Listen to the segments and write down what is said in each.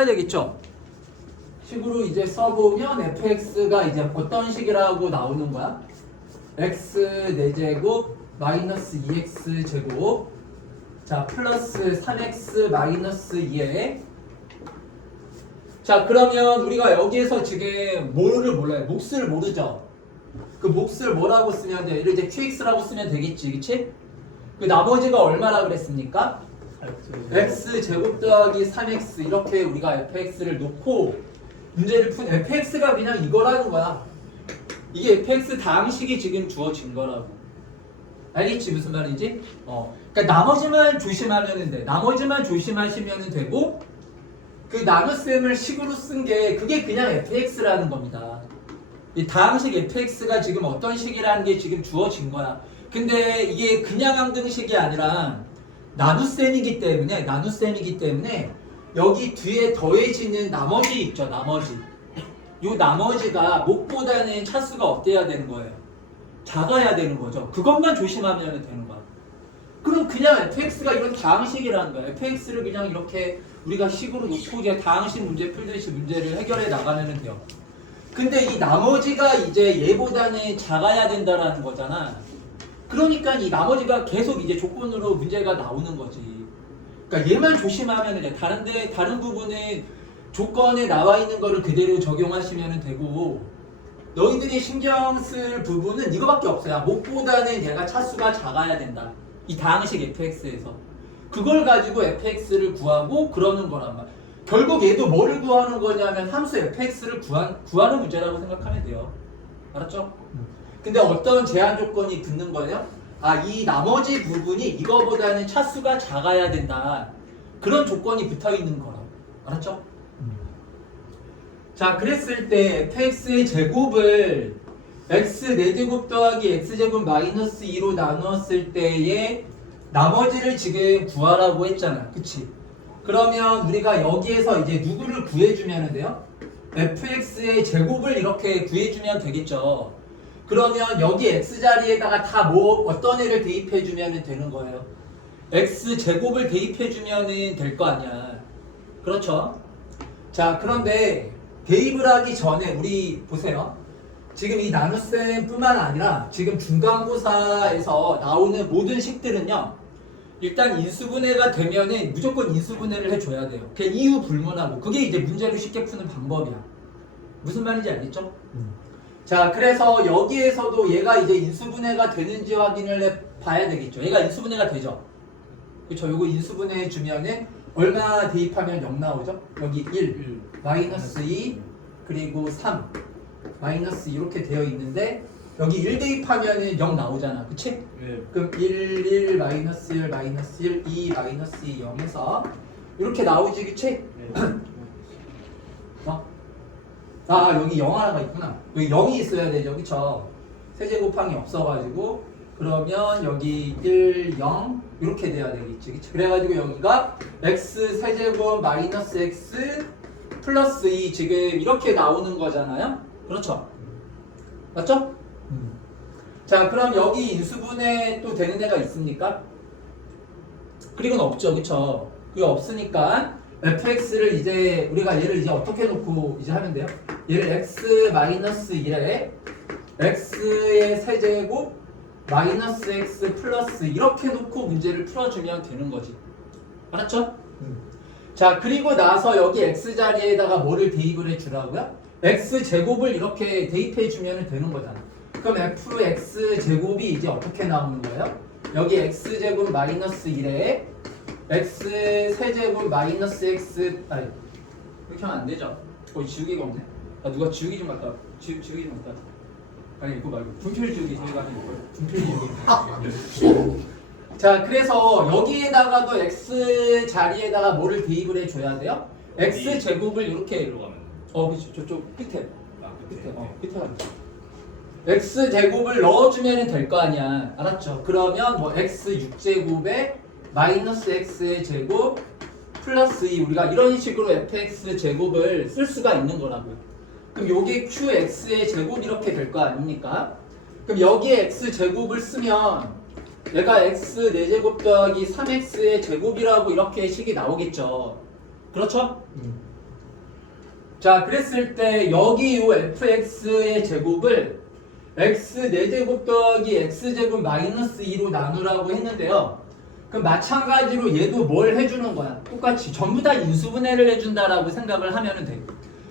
써야 되겠죠? 식으로 이제 써보면 fx가 이제 어떤 식이라고 나오는 거야? x 4제곱 마이너스 2x 제곱 자 플러스 3x 마이너스 2에 자 그러면 우리가 여기에서 지금 뭐를 몰라요? 몫을 모르죠? 그 몫을 뭐라고 쓰면 돼? 이를 이제 qx라고 쓰면 되겠지 그치? 그 나머지가 얼마라 그랬습니까? x 제곱 더하기 3x 이렇게 우리가 fx를 놓고 문제를 푼 fx가 그냥 이거라는 거야. 이게 fx 다항식이 지금 주어진 거라고. 알겠지 무슨 말인지? 그러니까 나머지만 조심하면 돼. 나머지만 조심하시면 되고 그 나눗셈을 식으로 쓴 게 그게 그냥 fx라는 겁니다. 이 다항식 fx가 지금 어떤 식이라는 게 지금 주어진 거야. 근데 이게 그냥 항등식이 아니라 나눗셈이기 때문에 여기 뒤에 더해지는 나머지 있죠. 나머지. 요 나머지가 목보다는 차수가 어때야 되는 거예요? 작아야 되는 거죠. 그것만 조심하면 되는 거야. 그럼 그냥 fx가 이런 다항식이라는 거야. fx를 그냥 이렇게 우리가 식으로 놓고 이제 다항식 문제 풀듯이 문제를 해결해 나가면 돼요. 근데 이 나머지가 이제 얘보다는 작아야 된다라는 거잖아. 그러니까 이 나머지가 계속 이제 조건으로 문제가 나오는 거지. 그러니까 얘만 조심하면 돼. 다른 부분은 조건에 나와 있는 거를 그대로 적용하시면 되고 너희들이 신경 쓸 부분은 이거밖에 없어요. 목보다는 얘가 차수가 작아야 된다. 이 다항식 fx에서. 그걸 가지고 fx를 구하고 그러는 거란 말이야. 결국 얘도 뭐를 구하는 거냐면 함수 fx를 구하는 문제라고 생각하면 돼요. 알았죠? 근데 어떤 제한 조건이 붙는 거예요? 이 나머지 부분이 이거보다는 차수가 작아야 된다. 그런 조건이 붙어 있는 거라고. 알았죠? 자, 그랬을 때 fx의 제곱을 x 4제곱 더하기 x제곱 마이너스 2로 나누었을 때의 나머지를 지금 구하라고 했잖아. 그치? 그러면 우리가 여기에서 이제 누구를 구해주면 돼요? fx의 제곱을 이렇게 구해주면 되겠죠. 그러면 여기 x자리에다가 다 어떤 애를 대입해주면 되는 거예요. x제곱을 대입해주면 될 거 아니야. 그렇죠? 자, 그런데 대입을 하기 전에 우리 보세요. 지금 이 나눗셈 뿐만 아니라 지금 중간고사에서 나오는 모든 식들은요. 일단 인수분해가 되면은 무조건 인수분해를 해줘야 돼요. 그냥 이유 불문하고. 그게 이제 문제를 쉽게 푸는 방법이야. 무슨 말인지 알겠죠? 자, 그래서 여기에서도 얘가 이제 인수분해가 되는지 확인을 봐야 되겠죠. 얘가 인수분해가 되죠. 그렇죠? 요거 인수분해 주면은 얼마 대입하면 0 나오죠? 여기 1, 마이너스 2, 그리고 3, 마이너스 이렇게 되어 있는데 여기 1 대입하면은 0 나오잖아. 그치? 네. 그럼 1, 1, 마이너스 1, 마이너스 1, 2, 마이너스 2, 0에서 이렇게 나오지. 그치? 네. 여기 0 하나가 있구나. 여기 0이 있어야 되죠. 그쵸? 세제곱항이 없어가지고 그러면 여기 1, 0 이렇게 돼야 되겠지. 그치? 그래가지고 여기가 x 세제곱 마이너스 x 플러스 2 지금 이렇게 나오는 거잖아요. 그렇죠? 맞죠? 자, 그럼 여기 인수분해 또 되는 애가 있습니까? 그리고는 없죠. 그쵸? 그게 없으니까 fx를 이제 우리가 얘를 이제 어떻게 놓고 이제 하면 돼요? 얘를 x 마이너스 1에 x의 세제곱 마이너스 x 플러스 이렇게 놓고 문제를 풀어주면 되는 거지. 알았죠? 자, 그리고 나서 여기 x 자리에다가 뭐를 대입을 해주라고요? x 제곱을 이렇게 대입해주면 되는 거잖아. 그럼 fx 제곱이 이제 어떻게 나오는 거예요? 여기 x 제곱 마이너스 1에 x 세제곱 마이너스 x 이렇게 하면 안 되죠. 지우개가 없네. 누가 지우개 좀 갖다 지우개 좀 갖다. 아니 이거 말고 분필 지우개 저희가 하는 거예요. 분필 지우개. 자, 그래서 여기에다가도 x 자리에다가 뭐를 대입을 해줘야 돼요? x 제곱을 이렇게 들어가면. 그렇죠. 저쪽 끝에. 끝에. 끝에 가면. x 제곱을 넣어주면 될 거 아니야. 알았죠? 그러면 뭐 x 6제곱에 마이너스 x의 제곱 플러스 2 우리가 이런 식으로 fx 제곱을 쓸 수가 있는 거라고요. 그럼 요게 qx의 제곱 이렇게 될 거 아닙니까? 그럼 여기에 x 제곱을 쓰면 얘가 x 4제곱 더하기 3x의 제곱이라고 이렇게 식이 나오겠죠. 그렇죠? 자, 그랬을 때 여기 요 fx의 제곱을 x 4제곱 더하기 x제곱 마이너스 2로 나누라고 했는데요. 그럼 마찬가지로 얘도 뭘 해주는 거야? 똑같이 전부 다 인수분해를 해준다라고 생각을 하면 돼.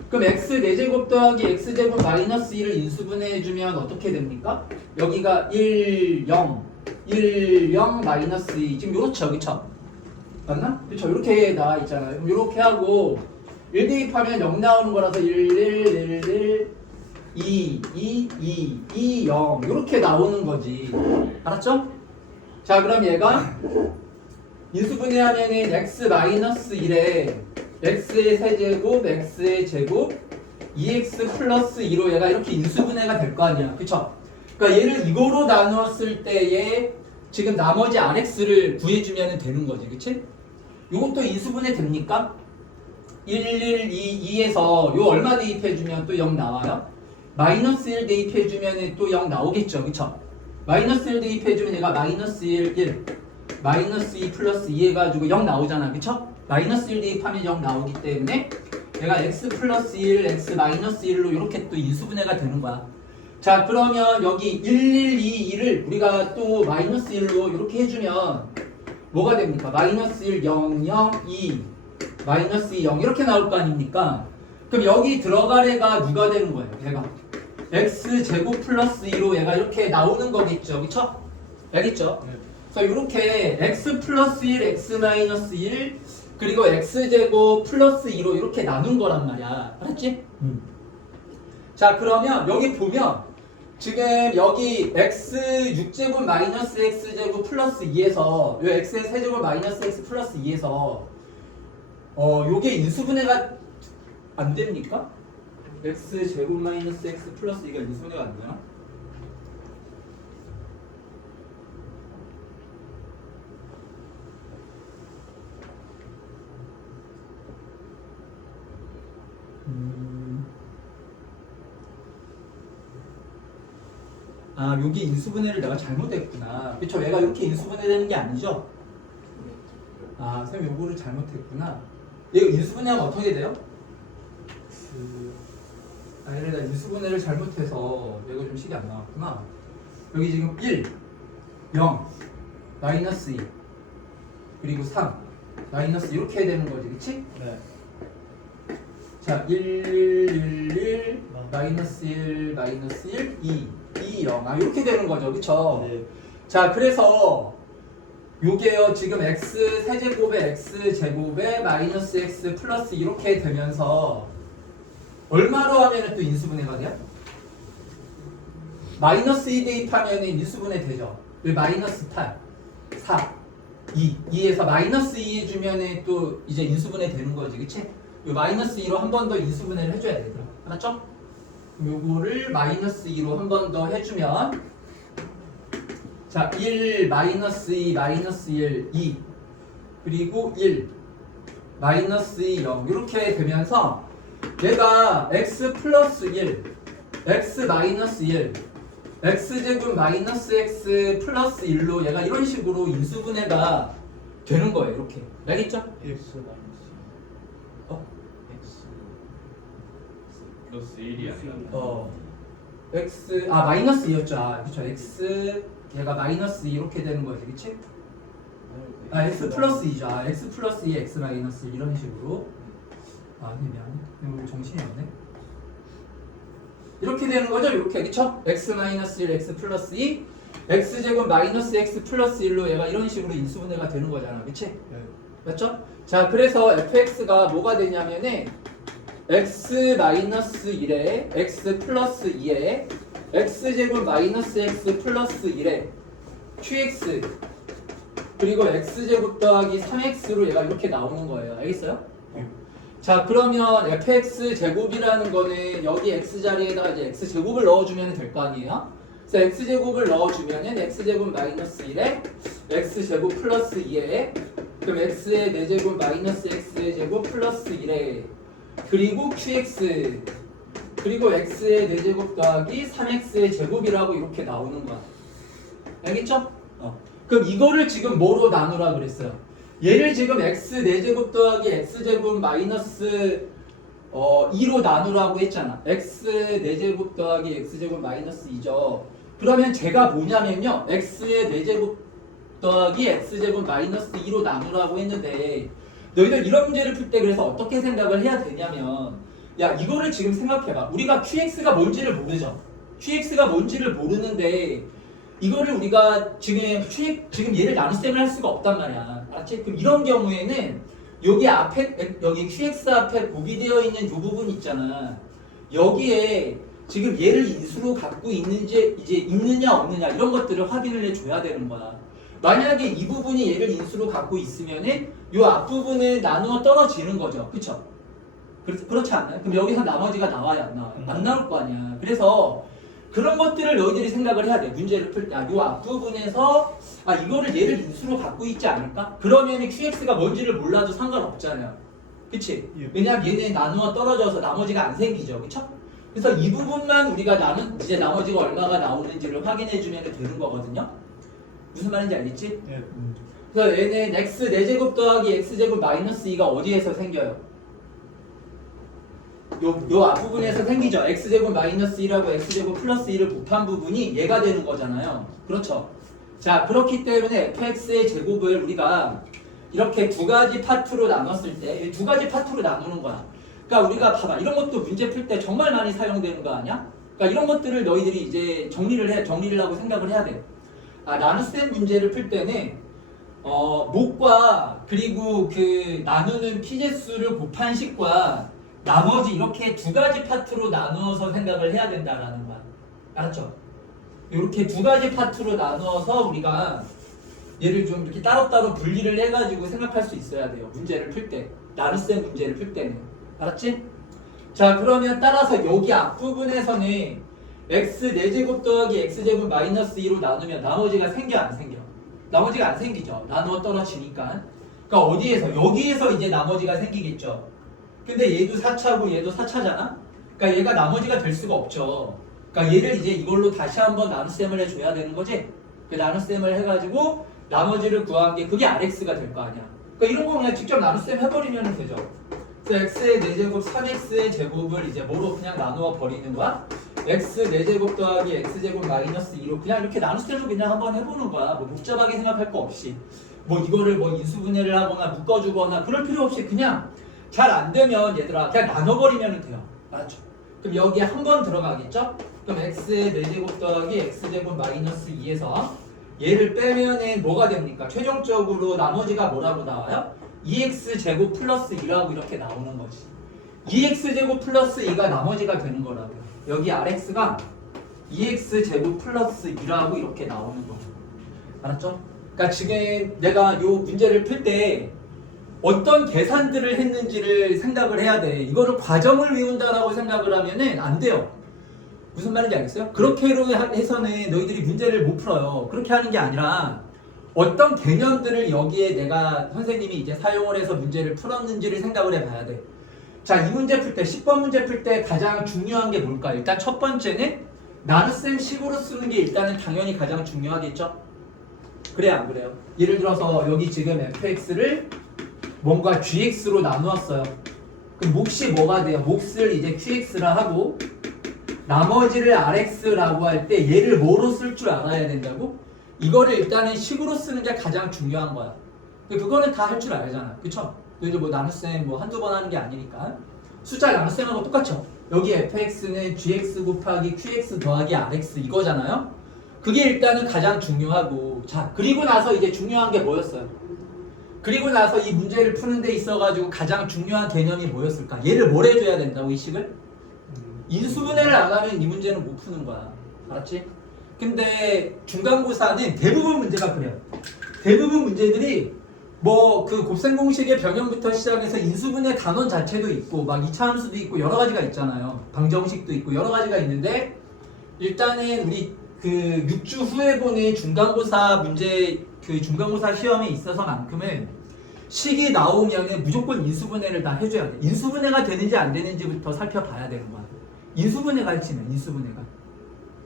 그럼 x 4제곱 더하기 x제곱 마이너스 2를 인수분해해주면 어떻게 됩니까? 여기가 1, 0, 1, 0, 마이너스 2. 지금 요렇죠, 그쵸? 맞나? 그쵸? 이렇게 나와 있잖아요. 그럼 이렇게 하고 1 대입하면 0 나오는 거라서 1, 1, 1, 1, 2, 2, 2, 2, 0 이렇게 나오는 거지. 알았죠? 자, 그럼 얘가 인수분해하면은 x-1에 x의 세제곱, x의 제곱, 2x 플러스 2로 얘가 이렇게 인수분해가 될 거 아니야. 그쵸? 그러니까 얘를 이거로 나누었을 때에 지금 나머지 rx를 구해주면 되는 거지. 그치? 요것도 인수분해 됩니까? 1, 1, 2, 2에서 요 얼마 대입해주면 또 0 나와요? 마이너스 1 대입해주면 또 0 나오겠죠. 그쵸? 마이너스 1 대입해주면 얘가 마이너스 1, 1 마이너스 2 플러스 2 해가지고 0 나오잖아. 그쵸? 마이너스 1 대입하면 0 나오기 때문에 얘가 x 플러스 1, x 마이너스 1로 이렇게 또 인수분해가 되는 거야. 자, 그러면 여기 1, 1, 2, 2를 우리가 또 마이너스 1로 이렇게 해주면 뭐가 됩니까? 마이너스 1, 0, 0, 2 마이너스 2, 0 이렇게 나올 거 아닙니까? 그럼 여기 들어갈 애가 누가 되는 거예요? 얘가 x제곱 플러스 2로 얘가 이렇게 나오는 거겠죠. 그쵸? 알겠죠? 그래서 이렇게 x 플러스 1, x 마이너스 1 그리고 x제곱 플러스 2로 이렇게 나눈 거란 말이야. 알았지? 자, 그러면 여기 보면 지금 여기 x 6제곱 마이너스 x제곱 플러스 2에서 요 x의 세제곱 마이너스 x 플러스 2에서 요게 인수분해가 안 됩니까? x 제곱 마이너스 x 플러스 2가 인수분해가 안 되나? 아, 여기 인수분해를 내가 잘못했구나. 그쵸? 얘가 이렇게 인수분해되는 게 아니죠? 아, 쌤 요거를 잘못했구나. 얘가 인수분해하면 어떻게 돼요? 얘를 내가 인수분해를 잘못해서 얘가 좀 식이 안 나왔구나. 여기 지금 1, 0, 마이너스 2, 그리고 3, 마이너스 이렇게 되는 거지, 그치? 네. 자, 1, 1, 1, 마이너스 1, 마이너스 1, 2, 2, 0. 아, 이렇게 되는 거죠, 그쵸? 네. 자, 그래서 요게요, 지금 x 세제곱에 x 제곱에 마이너스 x 플러스 이렇게 되면서 얼마로 하면 또 인수분해가 돼요? 마이너스 2 대입하면 인수분해 되죠. 왜 마이너스 8, 4, 2, 2에서 마이너스 2 해주면 또 이제 인수분해 되는 거지, 그치? 요 마이너스 2로 한 번 더 인수분해를 해줘야 되더라. 알았죠? 요거를 마이너스 2로 한 번 더 해주면 자, 1, 마이너스 2, 마이너스 1, 2 그리고 1, 마이너스 2, 0 이렇게 되면서 얘가 x 플러스 1, x 마이너스 1, x제곱 마이너스 x 플러스 1로 얘가 이런 식으로 인수분해가 되는 거예요. 이렇게. 알겠죠? x 마이너스 x 플러스 1이 아니라 x 마이너스 2였죠. 아, 그렇죠. x 얘가 마이너스 2 이렇게 되는 거지. 그치? x 플러스 2죠. x 플러스 2, x 마이너스 1 이런 식으로. 미안해. 우리 정신이 없네. 이렇게 되는 거죠. 이렇게. 그쵸? x 마이너스 1, x 플러스 2, x제곱 마이너스 x 플러스 1로 얘가 이런 식으로 인수분해가 되는 거잖아. 그치? 네. 맞죠? 자, 그래서 fx가 뭐가 되냐면은 x 마이너스 1에 x 플러스 2에 x제곱 마이너스 x 플러스 1에 qx 그리고 x제곱 더하기 3x로 얘가 이렇게 나오는 거예요. 알겠어요? 자, 그러면 fx 제곱이라는 거는 여기 x 자리에다가 이제 x 제곱을 넣어주면 될 거 아니에요? 그래서 x 제곱을 넣어주면은 x 제곱 마이너스 1에 x 제곱 플러스 2에 그럼 x의 4제곱 마이너스 x의 제곱 플러스 1에 그리고 qx 그리고 x의 4제곱 더하기 3x의 제곱이라고 이렇게 나오는 거야. 알겠죠? 그럼 이거를 지금 뭐로 나누라 그랬어요? 얘를 지금 x 4제곱 더하기 x제곱 마이너스 2로 나누라고 했잖아. x 4제곱 더하기 x제곱 마이너스 2죠. 그러면 제가 뭐냐면요. x의 4제곱 더하기 x제곱 마이너스 2로 나누라고 했는데 너희들 이런 문제를 풀 때 그래서 어떻게 생각을 해야 되냐면 야 이거를 지금 생각해봐. 우리가 qx가 뭔지를 모르죠. qx가 뭔지를 모르는데 이거를 우리가 지금 얘를 나눗셈을 할 수가 없단 말이야. 알았지? 그럼 이런 경우에는 여기 앞에 여기 qx 앞에 고기되어 있는 이 부분 있잖아. 여기에 지금 얘를 인수로 갖고 있는지 이제 있느냐 없느냐 이런 것들을 확인을 해줘야 되는 거야. 만약에 이 부분이 얘를 인수로 갖고 있으면은 이 앞부분은 나누어 떨어지는 거죠. 그쵸? 그렇지 않나요? 그럼 여기서 나머지가 나와야 안 나와요? 안 나올 거 아니야. 그래서 그런 것들을 너희들이 생각을 해야 돼. 문제를 풀 때. 이 앞부분에서 이거를 얘를 인수로 갖고 있지 않을까? 그러면 qx가 뭔지를 몰라도 상관없잖아요. 그치? 예. 왜냐면 얘네 나누어 떨어져서 나머지가 안 생기죠. 그쵸? 그래서 이 부분만 우리가 이제 나머지가 얼마가 나오는지를 확인해 주면 되는 거거든요. 무슨 말인지 알겠지? 예. 그래서 얘는 x 4제곱 더하기 x제곱 마이너스 2가 어디에서 생겨요? 요 앞부분에서 생기죠. x제곱 마이너스 2라고 x제곱 플러스 2를 곱한 부분이 얘가 되는 거잖아요. 그렇죠? 자, 그렇기 때문에 fx의 제곱을 우리가 이렇게 두 가지 파트로 나눴을 때 두 가지 파트로 나누는 거야. 그러니까 우리가 봐봐. 이런 것도 문제 풀 때 정말 많이 사용되는 거 아니야? 그러니까 이런 것들을 너희들이 이제 정리를 하고 생각을 해야 돼. 나눗셈 문제를 풀 때는 목과 그리고 그 나누는 피제수를 곱한 식과 나머지 이렇게 두 가지 파트로 나누어서 생각을 해야 된다라는 거야. 알았죠? 이렇게 두 가지 파트로 나누어서 우리가 얘를 좀 이렇게 따로따로 분리를 해가지고 생각할 수 있어야 돼요. 문제를 풀 때. 나눗셈 문제를 풀 때는. 알았지? 자, 그러면 따라서 여기 앞부분에서는 x 4제곱 더하기 x제곱 마이너스 2로 나누면 나머지가 생겨 안 생겨? 나머지가 안 생기죠. 나누어 떨어지니까. 그러니까 어디에서? 여기에서 이제 나머지가 생기겠죠. 근데 얘도 4차고 얘도 4차잖아? 그러니까 얘가 나머지가 될 수가 없죠. 그러니까 얘를 이제 이걸로 다시 한번 나눗셈을 해줘야 되는 거지? 그 나눗셈을 해가지고 나머지를 구한 게 그게 RX가 될 거 아니야. 그러니까 이런 거 그냥 직접 나눗셈 해버리면 되죠. 그래서 x의 4제곱 3x의 제곱을 이제 뭐로 그냥 나누어 버리는 거야? x 4제곱 더하기 x제곱 마이너스 2로 그냥 이렇게 나눗셈을 그냥 한번 해보는 거야. 뭐 복잡하게 생각할 거 없이. 뭐 이거를 뭐 인수분해를 하거나 묶어주거나 그럴 필요 없이 그냥 잘 안 되면 얘들아 그냥 나눠버리면 돼요. 알았죠? 그럼 여기에 한 번 들어가겠죠? 그럼 x의 4제곱 더하기 x제곱 마이너스 2에서 얘를 빼면은 뭐가 됩니까? 최종적으로 나머지가 뭐라고 나와요? 2x제곱 플러스 2라고 이렇게 나오는 거지. 2x제곱 플러스 2가 나머지가 되는 거라고요. 여기 rx가 2x제곱 플러스 2라고 이렇게 나오는 거죠. 알았죠? 그러니까 지금 내가 요 문제를 풀 때 어떤 계산들을 했는지를 생각을 해야 돼. 이거를 과정을 외운다라고 생각을 하면은 안 돼요. 무슨 말인지 알겠어요? 그렇게로 해서는 너희들이 문제를 못 풀어요. 그렇게 하는 게 아니라 어떤 개념들을 여기에 내가 선생님이 이제 사용을 해서 문제를 풀었는지를 생각을 해봐야 돼. 자, 이 문제 풀 때, 10번 문제 풀 때 가장 중요한 게 뭘까? 일단 첫 번째는 나눗셈 식으로 쓰는 게 일단은 당연히 가장 중요하겠죠? 그래 안 그래요? 예를 들어서 여기 지금 fx를 뭔가 gx로 나누었어요. 그럼 몫이 뭐가 돼요? 몫을 이제 qx라 하고 나머지를 rx라고 할 때 얘를 뭐로 쓸 줄 알아야 된다고? 이거를 일단은 식으로 쓰는 게 가장 중요한 거야. 그거는 다 할 줄 알잖아. 그쵸? 너희들 뭐 나눗셈 뭐 한두 번 하는 게 아니니까. 숫자 나눗셈하고 똑같죠? 여기 fx는 gx 곱하기 qx 더하기 rx 이거잖아요? 그게 일단은 가장 중요하고. 자, 그리고 나서 이제 중요한 게 뭐였어요? 그리고 나서 이 문제를 푸는 데 있어가지고 가장 중요한 개념이 뭐였을까? 얘를 뭘 해줘야 된다고 이 식을? 인수분해를 안 하면 이 문제는 못 푸는 거야. 알았지? 근데 중간고사는 대부분 문제가 그래요. 대부분 문제들이 뭐 그 곱셈 공식의 변형부터 시작해서 인수분해 단원 자체도 있고 막 2차 함수도 있고 여러 가지가 있잖아요. 방정식도 있고 여러 가지가 있는데 일단은 우리 그 6주 후에 보는 중간고사 문제 그 중간고사 시험에 있어서만큼은 식이 나오면은 무조건 인수분해를 다 해줘야 돼. 인수분해가 되는지 안 되는지부터 살펴봐야 되는 거야. 인수분해가 했지만 인수분해가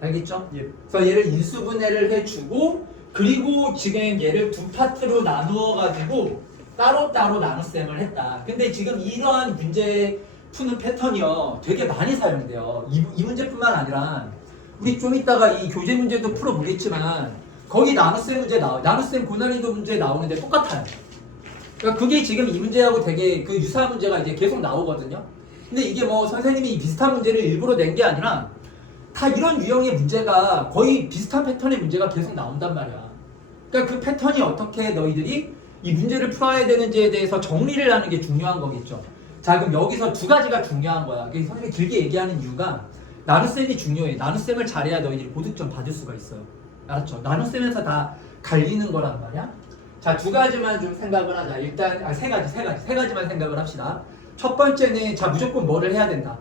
알겠죠? 예. 그래서 얘를 인수분해를 해주고 그리고 지금 얘를 두 파트로 나누어 가지고 따로따로 나눗셈을 했다. 근데 지금 이러한 문제 푸는 패턴이요 되게 많이 사용돼요. 이 문제뿐만 아니라 우리 좀 이따가 이 교재 문제도 풀어보겠지만 거기 나눗셈 문제 나눗셈 고난이도 문제 나오는데 똑같아요. 그러니까 그게 지금 이 문제하고 되게 그 유사한 문제가 이제 계속 나오거든요. 근데 이게 뭐 선생님이 이 비슷한 문제를 일부러 낸 게 아니라 다 이런 유형의 문제가 거의 비슷한 패턴의 문제가 계속 나온단 말이야. 그러니까 그 패턴이 어떻게 너희들이 이 문제를 풀어야 되는지에 대해서 정리를 하는 게 중요한 거겠죠. 자, 그럼 여기서 두 가지가 중요한 거야. 선생님이 길게 얘기하는 이유가 나눗셈이 중요해. 나눗셈을 잘해야 너희들이 고득점 받을 수가 있어요. 알았죠? 나눗셈에서 다 갈리는 거란 말이야. 자, 두 가지만 좀 생각을 하자. 일단 세 가지만 생각을 합시다. 첫 번째는 자 무조건 뭐를 해야 된다.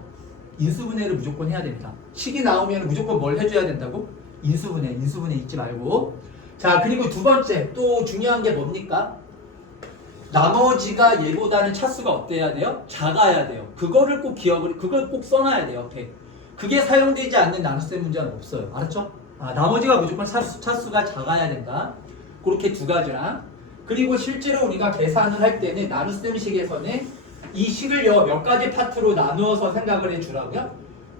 인수분해를 무조건 해야 된다. 식이 나오면 무조건 뭘 해줘야 된다고? 인수분해 잊지 말고. 자, 그리고 두 번째 또 중요한 게 뭡니까? 나머지가 얘보다는 차수가 어때야 돼요? 작아야 돼요. 그걸 꼭 써놔야 돼요. 옆에. 그게 사용되지 않는 나눗셈 문제는 없어요. 알았죠? 나머지가 무조건 차수가 작아야 된다. 그렇게 두 가지랑. 그리고 실제로 우리가 계산을 할 때는 나눗셈식에서는 이 식을요 몇 가지 파트로 나누어서 생각을 해주라고요?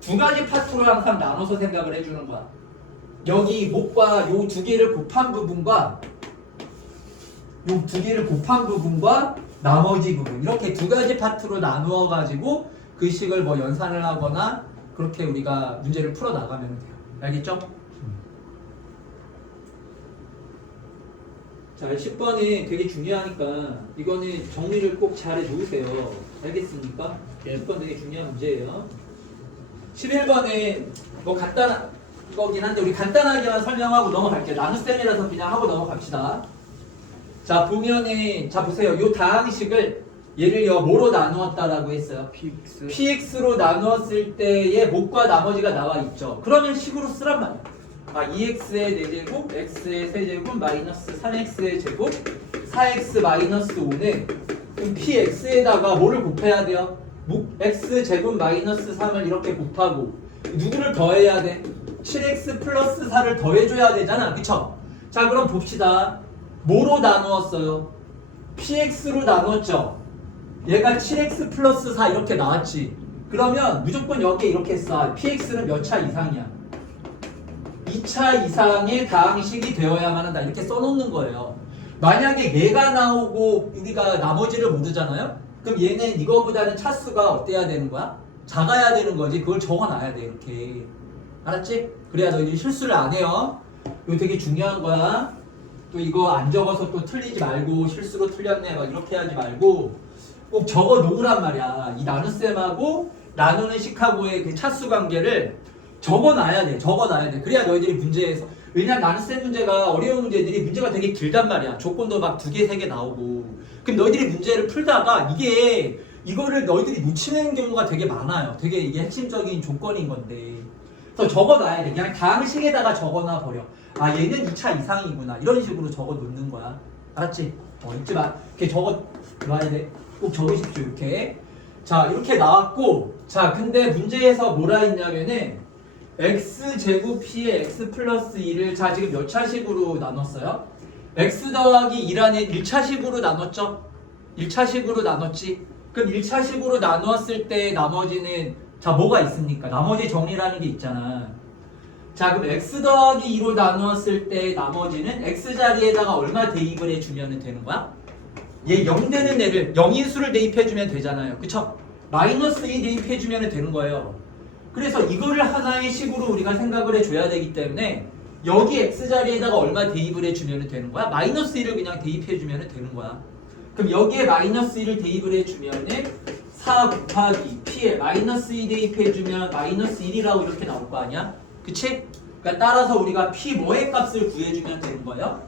두 가지 파트로 항상 나눠서 생각을 해주는 거야. 여기 목과 요 두 개를 곱한 부분과 요 두 개를 곱한 부분과 나머지 부분 이렇게 두 가지 파트로 나누어 가지고 그 식을 뭐 연산을 하거나 그렇게 우리가 문제를 풀어 나가면 돼요. 알겠죠? 자, 10번이 되게 중요하니까 이거는 정리를 꼭 잘 해놓으세요. 알겠습니까? 10번 되게 중요한 문제예요. 11번은 뭐 간단한 거긴 한데 우리 간단하게만 설명하고 넘어갈게요. 나눗셈이라서 그냥 하고 넘어갑시다. 자, 보면은 자 보세요. 요 다항식을 얘를요 뭐로 나누었다라고 했어요? px로 나누었을 때의 목과 나머지가 나와 있죠. 그러면 식으로 쓰란 말이야. 2x의 4제곱, x의 세제곱, 마이너스 3x의 제곱, 4x 마이너스 5는 그럼 px에다가 뭐를 곱해야 돼요? x제곱 마이너스 3을 이렇게 곱하고 누구를 더해야 돼? 7x 플러스 4를 더해줘야 되잖아. 그쵸? 자, 그럼 봅시다. 뭐로 나누었어요? px로 나눴죠? 얘가 7x 플러스 4 이렇게 나왔지. 그러면 무조건 여기에 이렇게 써. px는 몇 차 이상이야? 2차 이상의 다항식이 되어야만 한다. 이렇게 써놓는 거예요. 만약에 얘가 나오고 우리가 나머지를 모르잖아요? 그럼 얘는 이거보다는 차수가 어때야 되는 거야? 작아야 되는 거지. 그걸 적어놔야 돼. 이렇게. 알았지? 그래야 너희들이 실수를 안 해요. 이거 되게 중요한 거야. 또 이거 안 적어서 또 틀리지 말고 실수로 틀렸네 막 이렇게 하지 말고 꼭 적어 놓으란 말이야. 이 나눗셈하고 나누는 식하고의 그 차수 관계를 적어놔야 돼. 그래야 너희들이 문제에서 왜냐면 나눗셈 문제가 어려운 문제들이 문제가 되게 길단 말이야. 조건도 막 2개, 3개 나오고. 그럼 너희들이 문제를 풀다가 이거를 너희들이 놓치는 경우가 되게 많아요. 되게 이게 핵심적인 조건인 건데. 그래서 적어놔야 돼. 그냥 다항식에다가 적어놔 버려. 얘는 2차 이상이구나. 이런 식으로 적어 놓는 거야. 알았지? 잊지 마. 이렇게 적어 놔야 돼. 꼭 적으십시오. 이렇게. 자, 이렇게 나왔고. 자, 근데 문제에서 뭐라 했냐면은 x제곱 p의 x 플러스 2를 자 지금 몇 차식으로 나눴어요? x 더하기 2 안에 1차식으로 나눴죠? 1차식으로 나눴지? 그럼 1차식으로 나누었을 때 나머지는 자 뭐가 있습니까? 나머지 정리라는 게 있잖아. 자, 그럼 x 더하기 2로 나누었을 때 나머지는 x 자리에다가 얼마 대입을 해주면 되는 거야? 얘 0 되는 애를 0인수를 대입해주면 되잖아요. 그쵸? 마이너스 2 대입해주면 되는 거예요. 그래서 이거를 하나의 식으로 우리가 생각을 해줘야 되기 때문에 여기 x 자리에다가 얼마 대입을 해주면 되는 거야? 마이너스 1을 그냥 대입해주면 되는 거야. 그럼 여기에 마이너스 1을 대입을 해주면은 4 곱하기 p에 마이너스 2 대입해주면 마이너스 1이라고 이렇게 나올 거 아니야? 그치? 그러니까 따라서 우리가 p 뭐의 값을 구해주면 되는 거예요?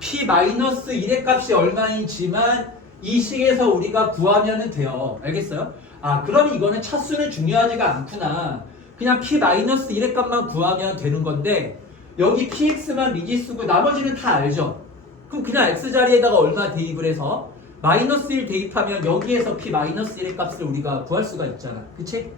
p 마이너스 1의 값이 얼마인지만 이 식에서 우리가 구하면 돼요. 알겠어요? 그럼 이거는 차수는 중요하지가 않구나. 그냥 p-1의 값만 구하면 되는 건데 여기 px만 미지수고 나머지는 다 알죠? 그럼 그냥 x자리에다가 얼마 대입을 해서 마이너스 1 대입하면 여기에서 p-1의 값을 우리가 구할 수가 있잖아. 그치?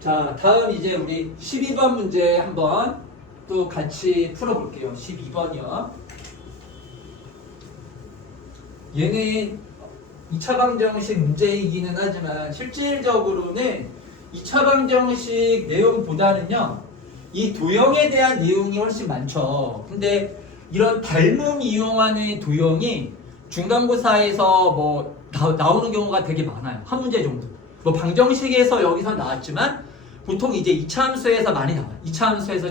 자, 다음 이제 우리 12번 문제 한번 또 같이 풀어볼게요. 12번이요. 얘는 2차 방정식 문제이기는 하지만 실질적으로는 2차 방정식 내용보다는요 이 도형에 대한 내용이 훨씬 많죠. 근데 이런 닮음 이용하는 도형이 중간고사에서 뭐 나오는 경우가 되게 많아요. 한 문제 정도. 뭐 방정식에서 여기서 나왔지만 보통 이제 2차 함수에서 많이 나와요. 2차 함수에서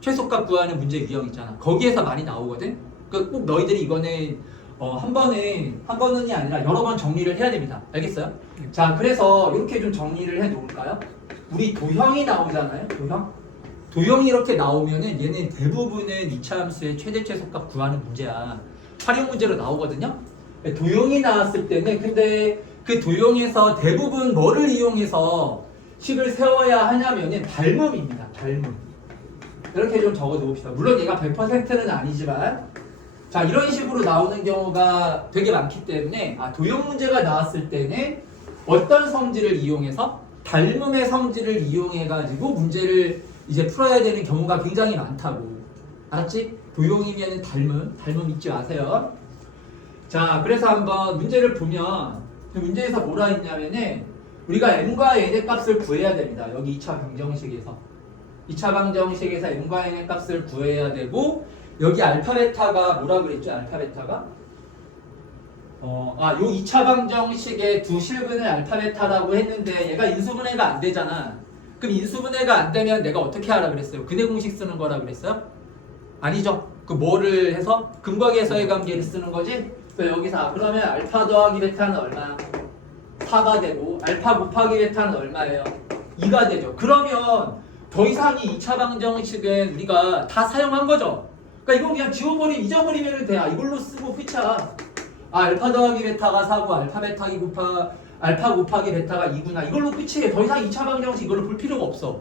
최소값 구하는 문제 유형 있잖아. 거기에서 많이 나오거든. 그러니까 꼭 너희들이 이거는 한 번은이 아니라 여러 번 정리를 해야 됩니다. 알겠어요? 자, 그래서 이렇게 좀 정리를 해 놓을까요? 우리 도형이 나오잖아요. 도형이 이렇게 나오면은 얘는 대부분은 2차 함수의 최대 최소값 구하는 문제야. 활용 문제로 나오거든요. 도형이 나왔을 때는 근데 그 도형에서 대부분 뭐를 이용해서 식을 세워야 하냐면은 닮음입니다. 닮음. 이렇게 좀 적어 놓읍시다. 물론 얘가 100%는 아니지만 자, 이런 식으로 나오는 경우가 되게 많기 때문에 도형 문제가 나왔을 때는 어떤 성질을 이용해서 닮음의 성질을 이용해 가지고 문제를 이제 풀어야 되는 경우가 굉장히 많다고. 알았지? 도형이면 닮음 잊지 마세요. 자, 그래서 한번 문제를 보면 그 문제에서 뭐라 했냐면은 우리가 m과 n의 값을 구해야 됩니다. 여기 2차 방정식에서 2차 방정식에서 m과 n의 값을 구해야 되고 여기 알파 베타가 뭐라 그랬죠? 알파 베타가 요 2차 방정식의 두 실근을 알파 베타라고 했는데 얘가 인수분해가 안 되잖아. 그럼 인수분해가 안 되면 내가 어떻게 하라 그랬어요? 근해 공식 쓰는 거라 그랬어요? 아니죠. 그 뭐를 해서 근과 계서의 관계를 쓰는 거지? 그래서 여기서 그러면 알파 더하기 베타는 얼마야? 4가 되고 알파 곱하기 베타는 얼마예요? 2가 되죠. 그러면 더 이상 이 2차 방정식은 우리가 다 사용한 거죠. 그러니까 이건 그냥 잊어버리면 돼. 이걸로 쓰고 끝이야. 알파 더하기 베타가 4고 알파 곱하기 베타가 2구나. 이걸로 끝이에요. 더 이상 2차 방정식 이걸로 볼 필요가 없어.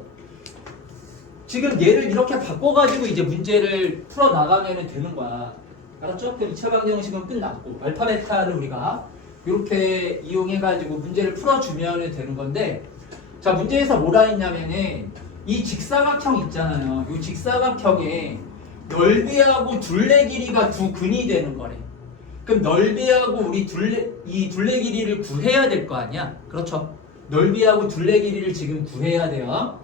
지금 얘를 이렇게 바꿔가지고 이제 문제를 풀어나가면 되는 거야. 알았죠? 그럼 2차 방정식은 끝났고 알파 베타를 우리가 이렇게 이용해가지고 문제를 풀어주면 되는 건데 자, 문제에서 뭐라 했냐면은 이 직사각형 있잖아요. 이 직사각형에 넓이하고 둘레 길이가 두 근이 되는 거래. 그럼 넓이하고 우리 이 둘레 길이를 구해야 될 거 아니야? 그렇죠? 넓이하고 둘레 길이를 지금 구해야 돼요.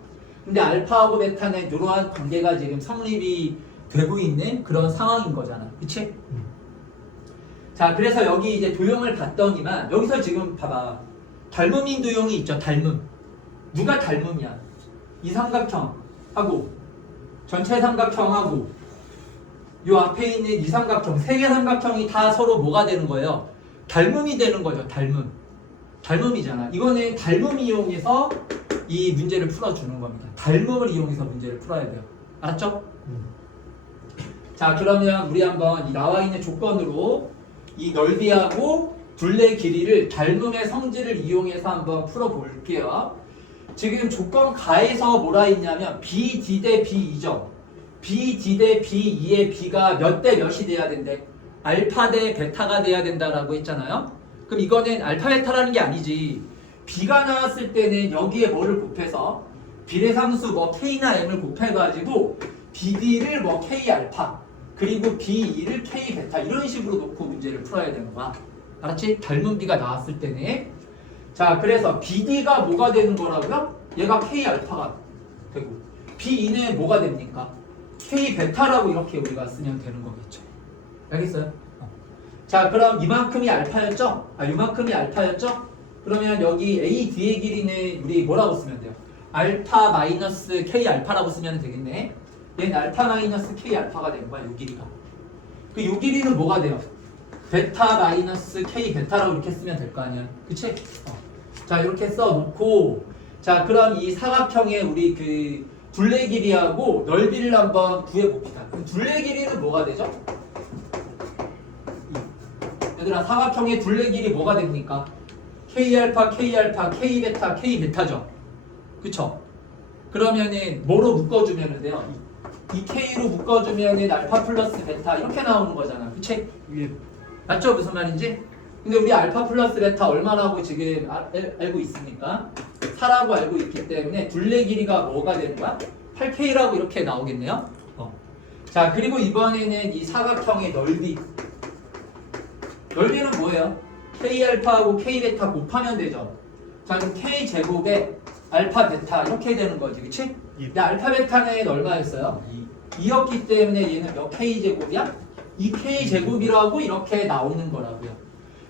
근데 알파하고 베타는 이러한 관계가 지금 성립이 되고 있는 그런 상황인 거잖아. 그치? 자, 그래서 여기 이제 도형을 봤더니만 여기서 지금 봐봐. 닮음인 도형이 있죠. 닮음. 누가 닮음이야? 이 삼각형하고 전체 삼각형하고 요 앞에 있는 이 삼각형, 세 개 삼각형이 다 서로 뭐가 되는 거예요? 닮음이 되는 거죠. 닮음이잖아. 이거는 닮음 이용해서 이 문제를 풀어주는 겁니다. 닮음을 이용해서 문제를 풀어야 돼요. 알았죠? 자, 그러면 우리 한번 이 나와 있는 조건으로 이 넓이하고 둘레 길이를 닮음의 성질을 이용해서 한번 풀어볼게요. 지금 조건 가에서 뭐라 했냐면 BD 대 B2죠. BD 대 B2의 B가 몇 대 몇이 돼야 된대? 알파 대 베타가 돼야 된다라고 했잖아요. 그럼 이거는 알파 베타라는 게 아니지. B가 나왔을 때는 여기에 뭐를 곱해서 비례상수 뭐 K나 M을 곱해가지고 BD를 뭐 K 알파 그리고 B2를 K 베타 이런 식으로 놓고 문제를 풀어야 되는 거야. 알았지? 닮은 B가 나왔을 때네. 자, 그래서 BD가 뭐가 되는 거라고요? 얘가 K 알파가 되고 B2는 뭐가 됩니까? K 베타라고 이렇게 우리가 쓰면 되는 거겠죠. 알겠어요? 자, 그럼 이만큼이 알파였죠? 이만큼이 알파였죠? 그러면 여기 AD의 길이는 우리 뭐라고 쓰면 돼요? 알파 마이너스 K 알파라고 쓰면 되겠네. 얘는 알파 마이너스 K 알파가 된 거야, 요 길이가. 그 요 길이는 뭐가 돼요? 베타 마이너스 K 베타라고 이렇게 쓰면 될 거 아니야. 그치? 자, 이렇게 써놓고 자, 그럼 이 사각형의 우리 그 둘레 길이하고 넓이를 한번 구해봅시다. 그럼 둘레 길이는 뭐가 되죠? 얘들아, 사각형의 둘레 길이 뭐가 됩니까? K알파, K알파, K베타, K베타죠. 그쵸? 그러면은 뭐로 묶어주면 돼요? 이 K로 묶어주면은 알파 플러스 베타 이렇게 나오는 거잖아. 그치? 맞죠? 무슨 말인지? 근데 우리 알파 플러스 베타 얼마라고 지금 알고 있습니까? 4라고 알고 있기 때문에 둘레 길이가 뭐가 되는 거야? 8K라고 이렇게 나오겠네요. 자, 그리고 이번에는 이 사각형의 넓이 넓이는 뭐예요? K알파하고 K베타 곱하면 되죠. 자, 그럼 K제곱에 알파 베타 이렇게 되는 거지, 그치? 예. 근데 알파 베타는 얼마였어요? 2였기 때문에 얘는 몇 K제곱이야? 2K제곱이라고 이렇게 나오는 거라고요.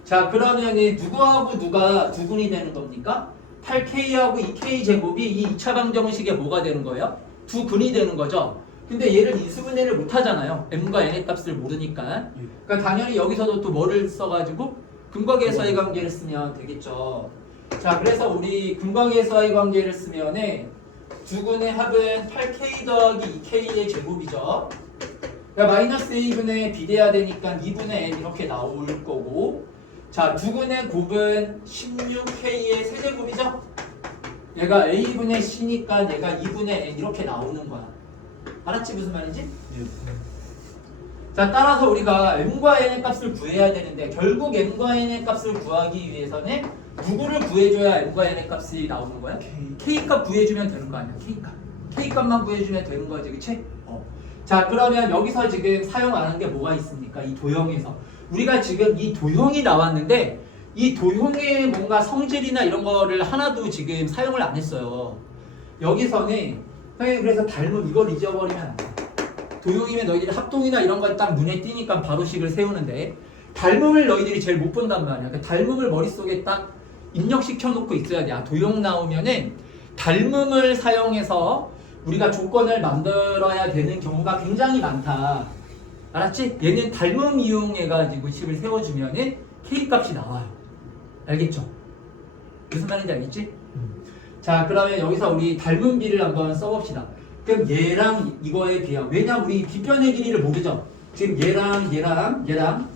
자, 그러면은 누구하고 누가 두근이 되는 겁니까? 8K하고 2K제곱이 이 2차 방정식에 뭐가 되는 거예요? 두근이 되는 거죠. 근데 얘를 인수분해를 못 하잖아요. m과 n의 값을 모르니까. 그러니까 당연히 여기서도 또 뭐를 써가지고 근거계에서의 관계를 쓰면 되겠죠. 자, 그래서 우리 근거계에서의 관계를 쓰면은 두근의 합은 8K 더하기 2K의 제곱이죠. 그러니까 마이너스 A분의 비돼야 되니까 2분의 n 이렇게 나올 거고, 자, 두근의 곱은 16K의 세제곱이죠. 얘가 A분의 C니까 얘가 2분의 n 이렇게 나오는 거야. 알았지 무슨 말인지? 예. 자, 따라서 우리가 m과 n의 값을 구해야 되는데 결국 m과 n의 값을 구하기 위해서는 누구를 구해줘야 m과 n의 값이 나오는 거야? K값 구해주면 되는 거 아니야? K값만 구해주면 되는 거지, 그치? 자, 그러면 여기서 지금 사용 안 한 게 뭐가 있습니까? 이 도형에서 우리가 지금 이 도형이 나왔는데 이 도형의 뭔가 성질이나 이런 거를 하나도 지금 사용을 안 했어요. 여기서는 선생님 그래서 닮은 이걸 잊어버리면 안 돼. 도형이면 너희들이 합동이나 이런 거 딱 눈에 띄니까 바로 식을 세우는데 닮음을 너희들이 제일 못 본단 말이야. 그러니까 닮음을 머릿속에 딱 입력시켜 놓고 있어야 돼. 아, 도형 나오면은 닮음을 사용해서 우리가 조건을 만들어야 되는 경우가 굉장히 많다. 알았지? 얘는 닮음 이용해가지고 식을 세워주면은 K값이 나와요. 알겠죠? 무슨 말인지 알겠지? 자, 그러면 여기서 우리 닮은 비를 한번 써봅시다. 그럼 얘랑 이거에 비하면, 왜냐 우리 빗변의 길이를 모르죠? 지금 얘랑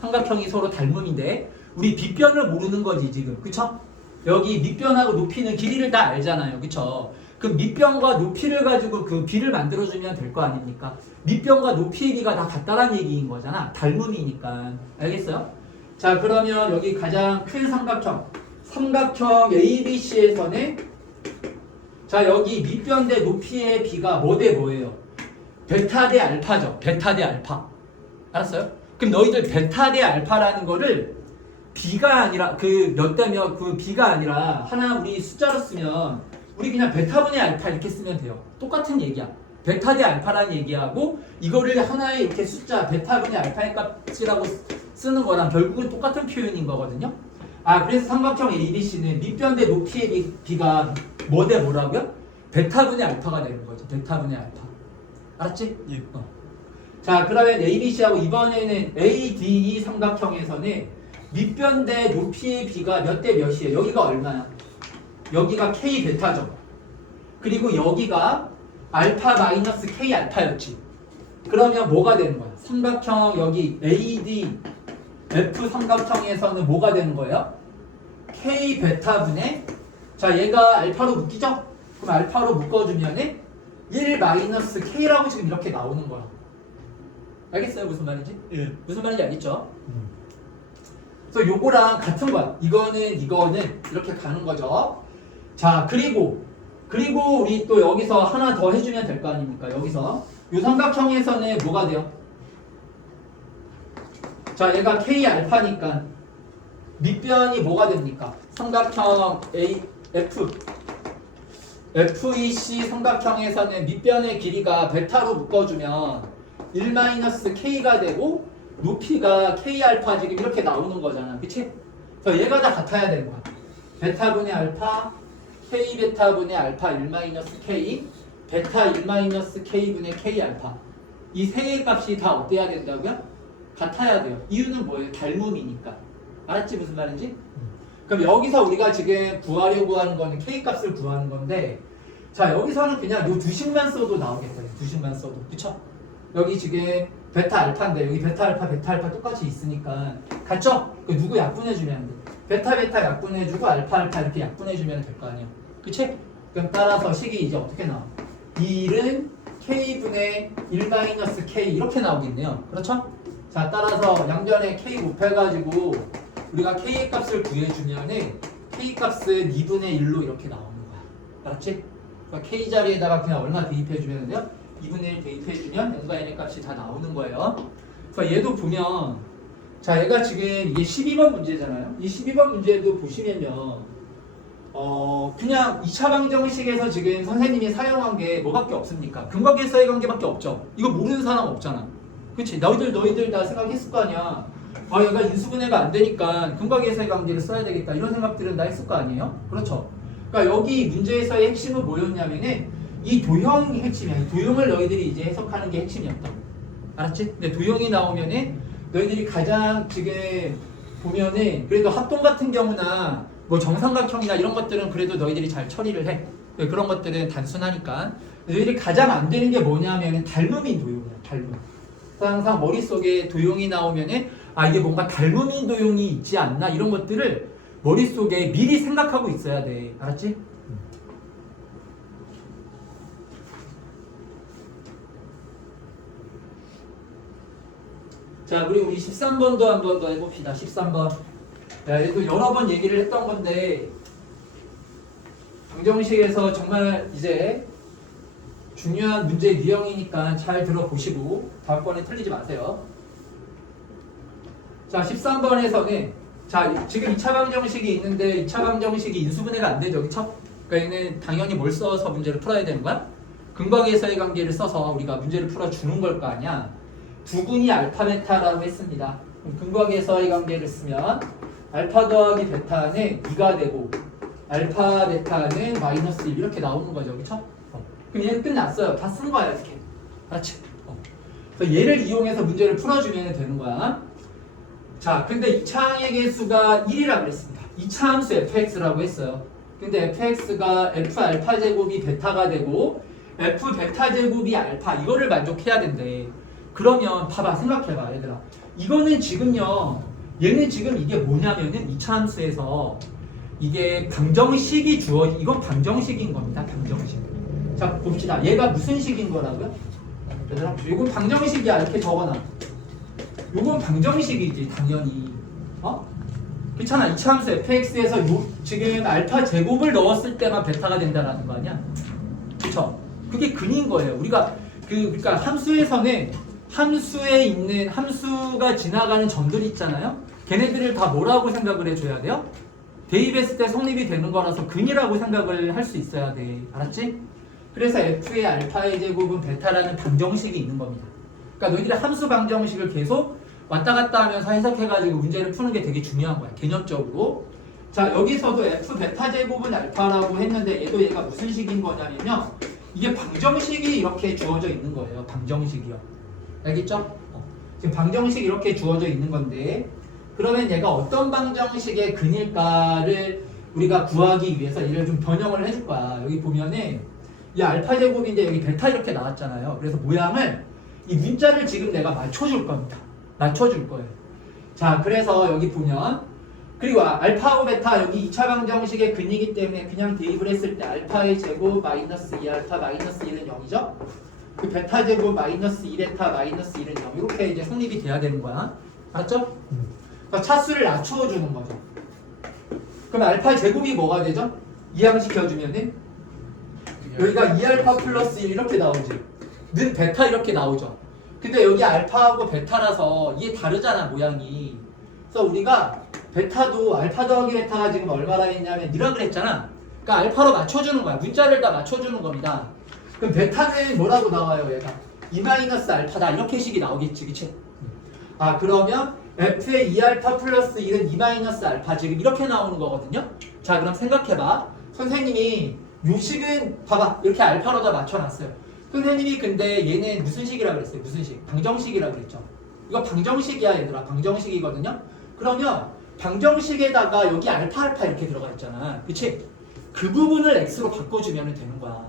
삼각형이 서로 닮음인데 우리 빗변을 모르는 거지 지금, 그쵸? 여기 밑변하고 높이는 길이를 다 알잖아요, 그쵸? 그럼 밑변과 높이를 가지고 그 비를 만들어주면 될 거 아닙니까? 밑변과 높이의 비가 다 같다라는 얘기인 거잖아, 닮음이니까. 알겠어요? 자, 그러면 여기 가장 큰 삼각형 ABC에서는 자, 여기 밑변 대 높이의 비가 뭐 대 뭐예요? 베타 대 알파죠. 베타 대 알파. 알았어요? 그럼 너희들 베타 대 알파라는 거를 비가 아니라 그 몇 대 몇 그 비가 아니라 하나 우리 숫자로 쓰면 우리 그냥 베타분의 알파 이렇게 쓰면 돼요. 똑같은 얘기야. 베타 대 알파라는 얘기하고 이거를 하나의 이렇게 숫자 베타분의 알파의 값이라고 쓰는 거랑 결국은 똑같은 표현인 거거든요. 아, 그래서 삼각형 ABC는 밑변 대 높이의 비가 뭐 대 뭐라고요? 베타분의 알파가 되는 거죠. 베타분의 알파. 알았지? 예. 자, 그러면 ABC하고 이번에는 ADE 삼각형에서는 밑변 대 높이의 비가 몇 대 몇이에요? 여기가 얼마야? 여기가 K 베타죠. 그리고 여기가 알파 마이너스 K 알파였지. 그러면 뭐가 되는 거야? 삼각형 여기 AD F 삼각형에서는 뭐가 되는 거예요? K 베타분의, 자, 얘가 알파로 묶이죠? 그럼 알파로 묶어주면은 1 마이너스 K라고 지금 이렇게 나오는 거야. 알겠어요? 무슨 말인지? 예. 무슨 말인지 알겠죠? 그래서 요거랑 같은 거야. 이거는 이렇게 가는 거죠. 자, 그리고 우리 또 여기서 하나 더 해주면 될 거 아닙니까? 여기서 요 삼각형에서는 뭐가 돼요? 자, 얘가 K 알파니까 밑변이 뭐가 됩니까? 삼각형 FEC 삼각형에서는 밑변의 길이가 베타로 묶어주면 1-K가 되고 높이가 K 알파 지금 이렇게 나오는 거잖아, 그치? 그래서 얘가 다 같아야 되는 거야. 베타분의 알파, K 베타분의 알파 1-K, 베타 1-K분의 K 알파. 이 세 개의 값이 다 어때야 된다고요? 같아야 돼요. 이유는 뭐예요? 닮음이니까. 알았지 무슨 말인지? 그럼 여기서 우리가 지금 구하려고 하는 거는 K 값을 구하는 건데, 자, 여기서는 그냥 요 두 식만 써도 나오겠어요. 두 식만 써도. 그쵸? 여기 지금 베타 알파인데 여기 베타 알파 똑같이 있으니까 같죠? 그 누구 약분해주면 안 돼. 베타 약분해주고 알파 이렇게 약분해주면 될 거 아니야. 그치? 그럼 따라서 식이 이제 어떻게 나와? 1은 K분의 1-K 이렇게 나오겠네요. 그렇죠? 자, 따라서 양변에 K 곱해가지고 우리가 K의 값을 구해주면은 K 값은 2분의 1로 이렇게 나오는 거야. 알았지? 그러니까 K 자리에다가 그냥 얼마 대입해주면 돼요? 2분의 1 대입해주면 n과 n의 값이 다 나오는 거예요. 그래서 얘도 보면 자, 얘가 지금 이게 12번 문제잖아요. 이 12번 문제도 보시면요. 그냥 2차 방정식에서 지금 선생님이 사용한 게 뭐밖에 없습니까? 근각계수의 관계밖에 없죠. 이거 모르는 사람 없잖아. 그치? 너희들 다 생각했을 거 아니야. 얘가 인수분해가 안 되니까 근각계수의 관계를 써야 되겠다. 이런 생각들은 다 했을 거 아니에요? 그렇죠. 그러니까 여기 문제에서의 핵심은 뭐였냐면은 이 도형이 핵심이야. 이 도형을 너희들이 이제 해석하는 게 핵심이었다고. 알았지? 근데 도형이 나오면은 너희들이 가장 지금 보면은 그래도 합동 같은 경우나 뭐 정삼각형이나 이런 것들은 그래도 너희들이 잘 처리를 해. 그런 것들은 단순하니까. 너희들이 가장 안 되는 게 뭐냐면은 닮음인 도형이야. 닮음. 그래서 항상 머릿속에 도형이 나오면은 이게 뭔가 닮음인 도형이 있지 않나 이런 것들을 머릿속에 미리 생각하고 있어야 돼. 알았지? 자, 우리 13번도 한 번 더 해봅시다. 13번. 야, 얘도 여러 번 얘기를 했던 건데 방정식에서 정말 이제 중요한 문제 유형이니까 잘 들어보시고 다음번에 틀리지 마세요. 자, 13번에서는 자, 지금 2차 방정식이 있는데 2차 방정식이 인수분해가 안 되죠. 그쵸? 그러니까 얘는 당연히 뭘 써서 문제를 풀어야 되는 거야? 근각에서의 관계를 써서 우리가 문제를 풀어주는 걸 거 아니야. 두분이 알파 베타라고 했습니다. 근각에서의 관계를 쓰면 알파 더하기 베타는 2가 되고 알파 베타는 마이너스 1 이렇게 나오는 거죠. 그쵸? 그럼 얘는 끝났어요. 다 쓴 거야 이렇게. 그렇지? 그래서 얘를 이용해서 문제를 풀어주면 되는 거야. 자, 근데 2차항의 개수가 1이라고 그랬습니다. 2차 함수 fx라고 했어요. 근데 fx가 f 알파 제곱이 베타가 되고 f 베타 제곱이 알파 이거를 만족해야 된대. 그러면 봐봐, 생각해봐 얘들아. 이거는 지금요, 얘는 지금 이게 뭐냐면은 2차 함수에서 이게 방정식이 이건 방정식인 겁니다. 방정식. 자, 봅시다. 얘가 무슨 식인 거라고요? 얘들아, 이건 방정식이야. 이렇게 적어놔. 요건 방정식이지 당연히. 그렇잖아. 2차 함수 fx에서 지금 알파 제곱을 넣었을 때만 베타가 된다라는 거 아니야? 그쵸? 그게 근인 거예요. 우리가 그러니까 함수에서는 함수에 있는 함수가 지나가는 점들 있잖아요. 걔네들을 다 뭐라고 생각을 해줘야 돼요? 대입했을 때 성립이 되는 거라서 근이라고 생각을 할 수 있어야 돼. 알았지? 그래서 f의 알파의 제곱은 베타라는 방정식이 있는 겁니다. 그러니까 너희들이 함수 방정식을 계속 왔다 갔다 하면서 해석해가지고 문제를 푸는 게 되게 중요한 거야. 개념적으로. 자, 여기서도 f 베타 제곱은 알파라고 했는데 얘가 무슨 식인 거냐면요. 이게 방정식이 이렇게 주어져 있는 거예요. 방정식이요. 알겠죠? 지금 방정식이 이렇게 주어져 있는 건데 그러면 얘가 어떤 방정식의 근일까를 우리가 구하기 위해서 얘를 좀 변형을 해줄 거야. 여기 보면은 이 알파 제곱인데 여기 베타 이렇게 나왔잖아요. 그래서 모양을 이 문자를 지금 내가 맞춰줄 겁니다. 맞춰줄 거예요. 자, 그래서 여기 보면 그리고 알파하고 베타 여기 2차 방정식의 근이기 때문에 그냥 대입을 했을 때 알파의 제곱 마이너스 2알파 마이너스 1은 0이죠? 그 베타 제곱 마이너스 2베타 마이너스 1은 0 이렇게 이제 성립이 돼야 되는 거야. 알았죠? 그러니까 차수를 낮춰주는 거죠. 그럼 알파 제곱이 뭐가 되죠? 이항시켜주면은 여기가 2알파 플러스 1 이렇게 나오지. 는 베타 이렇게 나오죠. 근데 여기 알파하고 베타라서 이게 다르잖아 모양이. 그래서 우리가 베타도 알파 더하기 베타가 지금 얼마나 있냐면 1라 그랬잖아. 그러니까 알파로 맞춰주는 거야. 문자를 다 맞춰주는 겁니다. 그럼 베타는 뭐라고 나와요 얘가? 2 마이너스 알파다 이렇게 식이 나오겠지. 그치? 그러면 f의 2알파 플러스 1은 2 마이너스 알파 지금 이렇게 나오는 거거든요. 자, 그럼 생각해봐. 선생님이 요 식은 봐봐 이렇게 알파로 다 맞춰놨어요. 선생님이 근데 얘는 무슨 식이라고 그랬어요? 무슨 식? 방정식이라고 그랬죠. 이거 방정식이야 얘들아. 방정식이거든요. 그러면 방정식에다가 여기 알파 이렇게 들어가 있잖아. 그치? 그 부분을 x로 바꿔주면 되는 거야.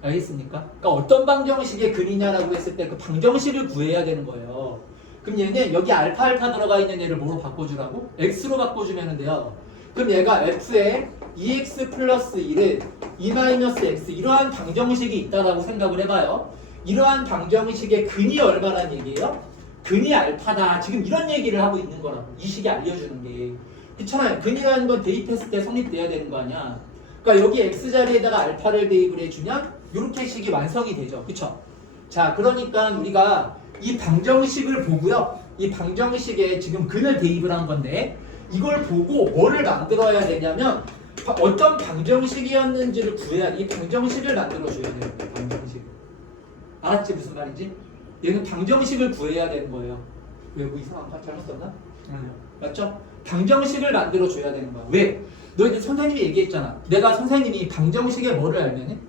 알겠습니까? 그러니까 어떤 방정식의 근이냐라고 했을 때 그 방정식을 구해야 되는 거예요. 그럼 얘는 여기 알파 들어가 있는 얘를 뭐로 바꿔주라고? x로 바꿔주면 돼요. 그럼 얘가 f에 2x 플러스 1은 2 마이너스 x 이러한 방정식이 있다라고 생각을 해봐요. 이러한 방정식의 근이 얼마란 얘기예요? 근이 알파다. 지금 이런 얘기를 하고 있는 거라고. 이 식이 알려주는 게. 그렇잖아요. 근이라는 건 대입했을 때 성립돼야 되는 거 아니야. 그러니까 여기 x자리에다가 알파를 대입을 해주면 이렇게 식이 완성이 되죠. 그쵸? 자, 그러니까 우리가 이 방정식을 보고요. 이 방정식에 지금 근을 대입을 한 건데 이걸 보고 뭐를 만들어야 되냐면 어떤 방정식이었는지를 구해야 이 방정식을 만들어줘야 돼요. 방정식. 알았지 무슨 말인지? 얘는 방정식을 구해야 되는 거예요. 왜 뭐 이상한 거 잘못 썼나? 아니요. 맞죠? 방정식을 만들어줘야 되는 거야. 왜? 너희들 선생님이 얘기했잖아. 내가 선생님이 방정식의 뭐를 알면은?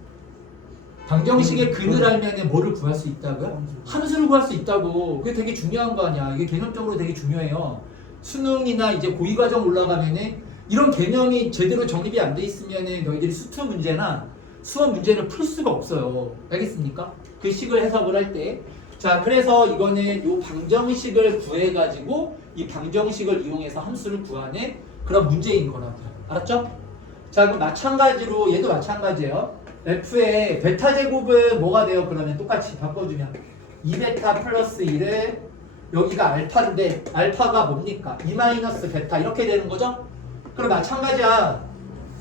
방정식의 근을 알면은 뭐를 구할 수 있다고요? 함수를 구할 수 있다고. 그게 되게 중요한 거 아니야. 이게 개념적으로 되게 중요해요. 수능이나 이제 고위과정 올라가면은 이런 개념이 제대로 정립이 안 돼 있으면은 너희들이 수투 문제나 수업 문제를 풀 수가 없어요. 알겠습니까? 그 식을 해석을 할 때. 자, 그래서 이거는 요 방정식을 구해가지고 이 방정식을 이용해서 함수를 구하는 그런 문제인 거라고요. 알았죠? 자, 그럼 마찬가지로 얘도 마찬가지예요. f의 베타 제곱은 뭐가 돼요? 그러면 똑같이 바꿔주면 2베타 플러스 1을 여기가 알파인데 알파가 뭡니까? 2 마이너스 베타 이렇게 되는 거죠? 그럼 마찬가지야.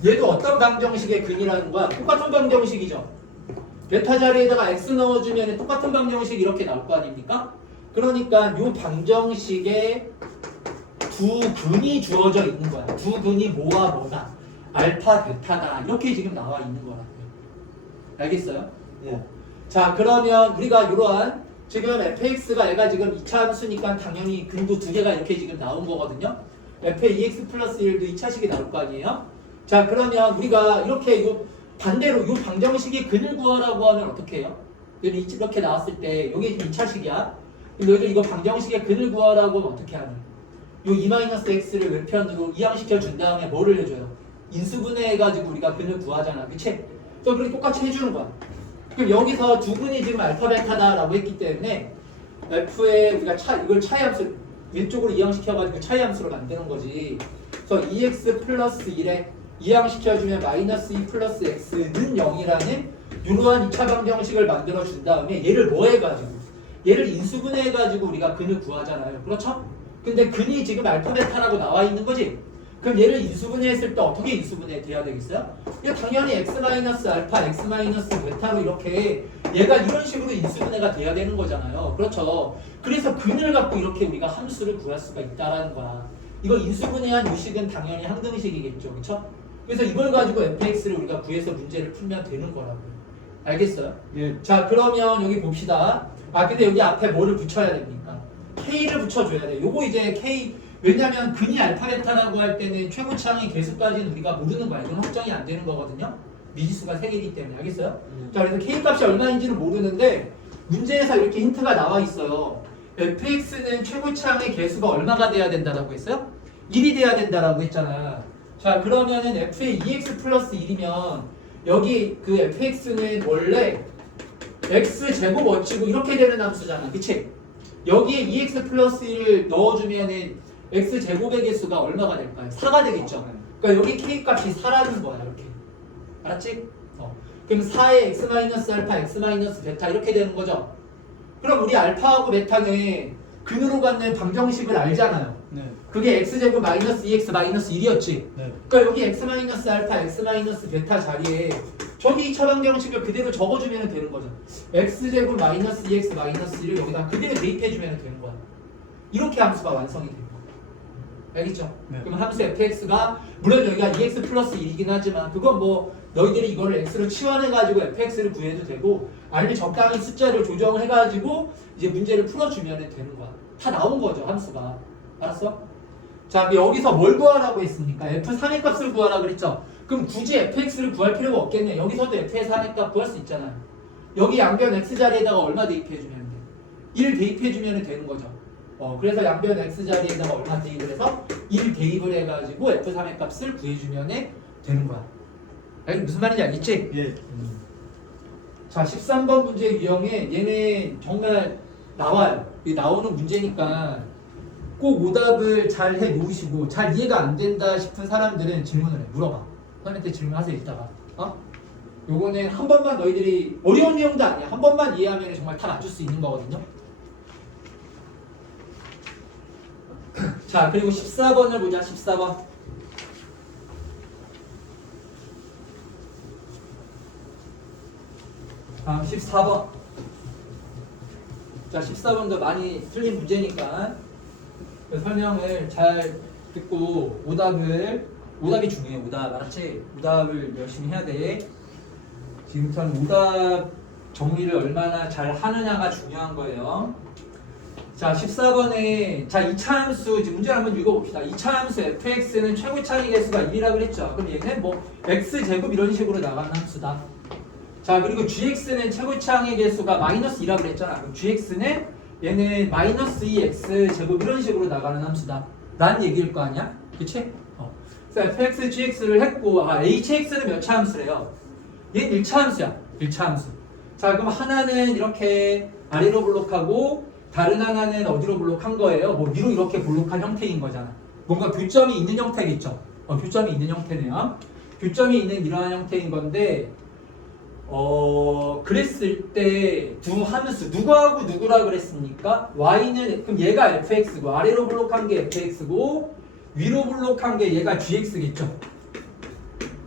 얘도 어떤 방정식의 근이라는 거야? 똑같은 방정식이죠. 베타 자리에다가 x 넣어주면 똑같은 방정식 이렇게 나올 거 아닙니까? 그러니까 이 방정식에 두 근이 주어져 있는 거야. 두 근이 뭐와 뭐다? 알파, 베타다. 이렇게 지금 나와 있는 거라고요. 알겠어요? 예. 자, 그러면 우리가 이러한 지금 fx가 얘가 지금 2차 함수니까 당연히 근도 두 개가 이렇게 지금 나온 거거든요. f의 2x 플러스 1도 2차식이 나올 거 아니에요? 자, 그러면 우리가 이렇게 반대로 이 방정식의 근을 구하라고 하면 어떻게 해요? 이렇게 나왔을 때 여기 2차식이야. 근데 너희들 이거 방정식의 근을 구하라고 하면 어떻게 하냐? 요 2-x를 외편으로 이항시켜 준 다음에 뭐를 해줘요? 인수분해해가지고 우리가 근을 구하잖아. 그치? 또 그렇게 똑같이 해주는 거야. 그럼 여기서 두 근이 지금 알파 베타다라고 했기 때문에 f의 우리가 이걸 차이 함수 왼쪽으로 이항시켜가지고 차이 함수로 만드는 거지. 그래서 2x 플러스 1에 이항시켜주면 마이너스 2 플러스 x는 0이라는 이러한 2차 방정식을 만들어 준 다음에 얘를 뭐 해가지고 얘를 인수분해해가지고 우리가 근을 구하잖아요. 그렇죠? 근데 근이 지금 알파 베타라고 나와 있는 거지. 그럼 얘를 인수분해했을 때 어떻게 인수분해 돼야 되겠어요? 이거 당연히 x 마이너스 알파, x 마이너스 베타로 이렇게 얘가 이런 식으로 인수분해가 돼야 되는 거잖아요. 그렇죠? 그래서 근을 갖고 이렇게 우리가 함수를 구할 수가 있다라는 거야. 이거 인수분해한 요식은 당연히 항등식이겠죠. 그렇죠? 그래서 이걸 가지고 fx를 우리가 구해서 문제를 풀면 되는 거라고요. 알겠어요? 예. 자, 그러면 여기 봅시다. 아, 근데 여기 앞에 뭐를 붙여야 됩니까? k를 붙여줘야 돼요. 요거 이제 k, 왜냐면 근이 알파 베타라고 할 때는 최고차항의 개수까지는 우리가 모르는 거야. 이건 확정이 안 되는 거거든요. 미지수가 3개이기 때문에. 알겠어요? 자, 그래서 k 값이 얼마인지는 모르는데 문제에서 이렇게 힌트가 나와 있어요. fx는 최고차항의 개수가 얼마가 돼야 된다라고 했어요? 1이 돼야 된다라고 했잖아. 자, 그러면은 f의 2x 플러스 1이면 여기 그 fx는 원래 x제곱 어치고 이렇게 되는 함수잖아. 그치? 여기에 2x 플러스 1을 넣어주면은 x제곱의 개수가 얼마가 될까요? 4가 되겠죠? 그러니까 여기 k 값이 4라는 거야. 이렇게. 알았지? 그럼 4의 x 마이너스 알파, x 마이너스 베타 이렇게 되는 거죠? 그럼 우리 알파하고 베타는 근으로 갖는 방정식을 알잖아요. 네. 그게 x제곱 마이너스 2x 마이너스 1이었지? 네. 그러니까 여기 x 마이너스 알파, x 마이너스 베타 자리에 저기 2차 방정식을 그대로 적어주면 되는 거죠. x제곱 마이너스 2x 마이너스 1을 여기다 그대로 대입해주면 되는 거야. 이렇게 함수가 완성이 되는 거야. 알겠죠? 네. 그럼 함수 fx가 물론 여기가 2x 플러스 1이긴 하지만 그건 뭐 너희들이 이거를 x로 치환해가지고 fx를 구해도 되고 아니면 적당히 숫자를 조정해가지고 이제 문제를 풀어주면 되는 거야. 다 나온 거죠, 함수가. 알았어? 자, 여기서 뭘 구하라고 했습니까? f3의 값을 구하라고 그랬죠? 그럼 굳이 fx를 구할 필요가 없겠네. 여기서도 f의 3의 값 구할 수 있잖아요. 여기 양변 x 자리에다가 얼마 대입해주면 돼? 1 대입해주면 되는 거죠. 그래서 양변 x 자리에다가 얼마 대입을 해서 1 대입을 해가지고 f3의 값을 구해주면 되는 거야. 무슨 말인지 알겠지? 예. 자, 13번 문제 유형에 얘네 정말 나와요. 나오는 문제니까 꼭 오답을 잘 해 놓으시고 잘 이해가 안 된다 싶은 사람들은 질문을 해. 물어봐. 선생님한테 질문하세요, 이따가. 요거는 한 번만 너희들이 어려운 내용도 아니야. 한 번만 이해하면 정말 다 맞출 수 있는 거거든요. 자, 그리고 14번을 보자. 14번. 아, 14번. 자, 14번도 많이 틀린 문제니까 설명을 잘 듣고 오답이 중요해. 오답 알았지? 오답을 열심히 해야 돼. 지금부터는 오답 정리를 얼마나 잘 하느냐가 중요한 거예요. 자 14번에 자 2차 함수 지금 문제를 한번 읽어봅시다. 2차 함수 fx는 최고 차이 개수가 1이라 그랬죠. 그럼 얘는 뭐 x제곱 이런 식으로 나가는 함수다. 자 그리고 gx는 최고 차이 개수가 마이너스 2라 그랬잖아. 그럼 gx는 얘는 마이너스 2x 제곱 이런 식으로 나가는 함수다 라는 얘기일 거 아니야? 그치? 그래서 fx, gx를 했고 hx는 몇 차 함수래요? 얘는 1차 함수야. 1차 함수. 자 그럼 하나는 이렇게 아래로 블록하고 다른 하나는 어디로 블록한 거예요? 뭐 위로 이렇게 블록한 형태인 거잖아. 뭔가 교점이 있는 형태겠죠? 교점이 있는 형태네요. 교점이 있는 이러한 형태인 건데 그랬을 때 두 함수 누구하고 누구라 그랬습니까? y는 그럼 얘가 fx고 아래로 블록한 게 fx고 위로 블록한 게 얘가 gx겠죠.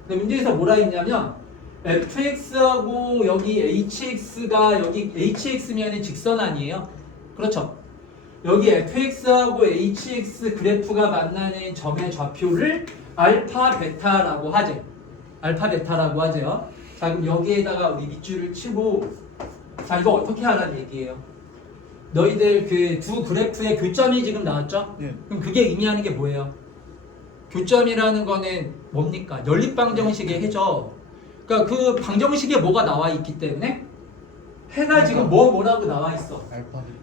근데 문제에서 뭐라 했냐면 fx하고 여기 hx가 여기 hx면은 직선 아니에요? 그렇죠. 여기 fx하고 hx 그래프가 만나는 점의 좌표를 알파 베타라고 하죠. 알파 베타라고 하죠. 자 그럼 여기에다가 우리 밑줄을 치고 자 이거 어떻게 하라는 얘기예요? 너희들 그 두 그래프의 교점이 지금 나왔죠? 네. 그럼 그게 의미하는 게 뭐예요? 교점이라는 거는 뭡니까? 연립방정식의 해죠. 그러니까 그 방정식에 뭐가 나와 있기 때문에 해가 지금 뭐라고 나와 있어?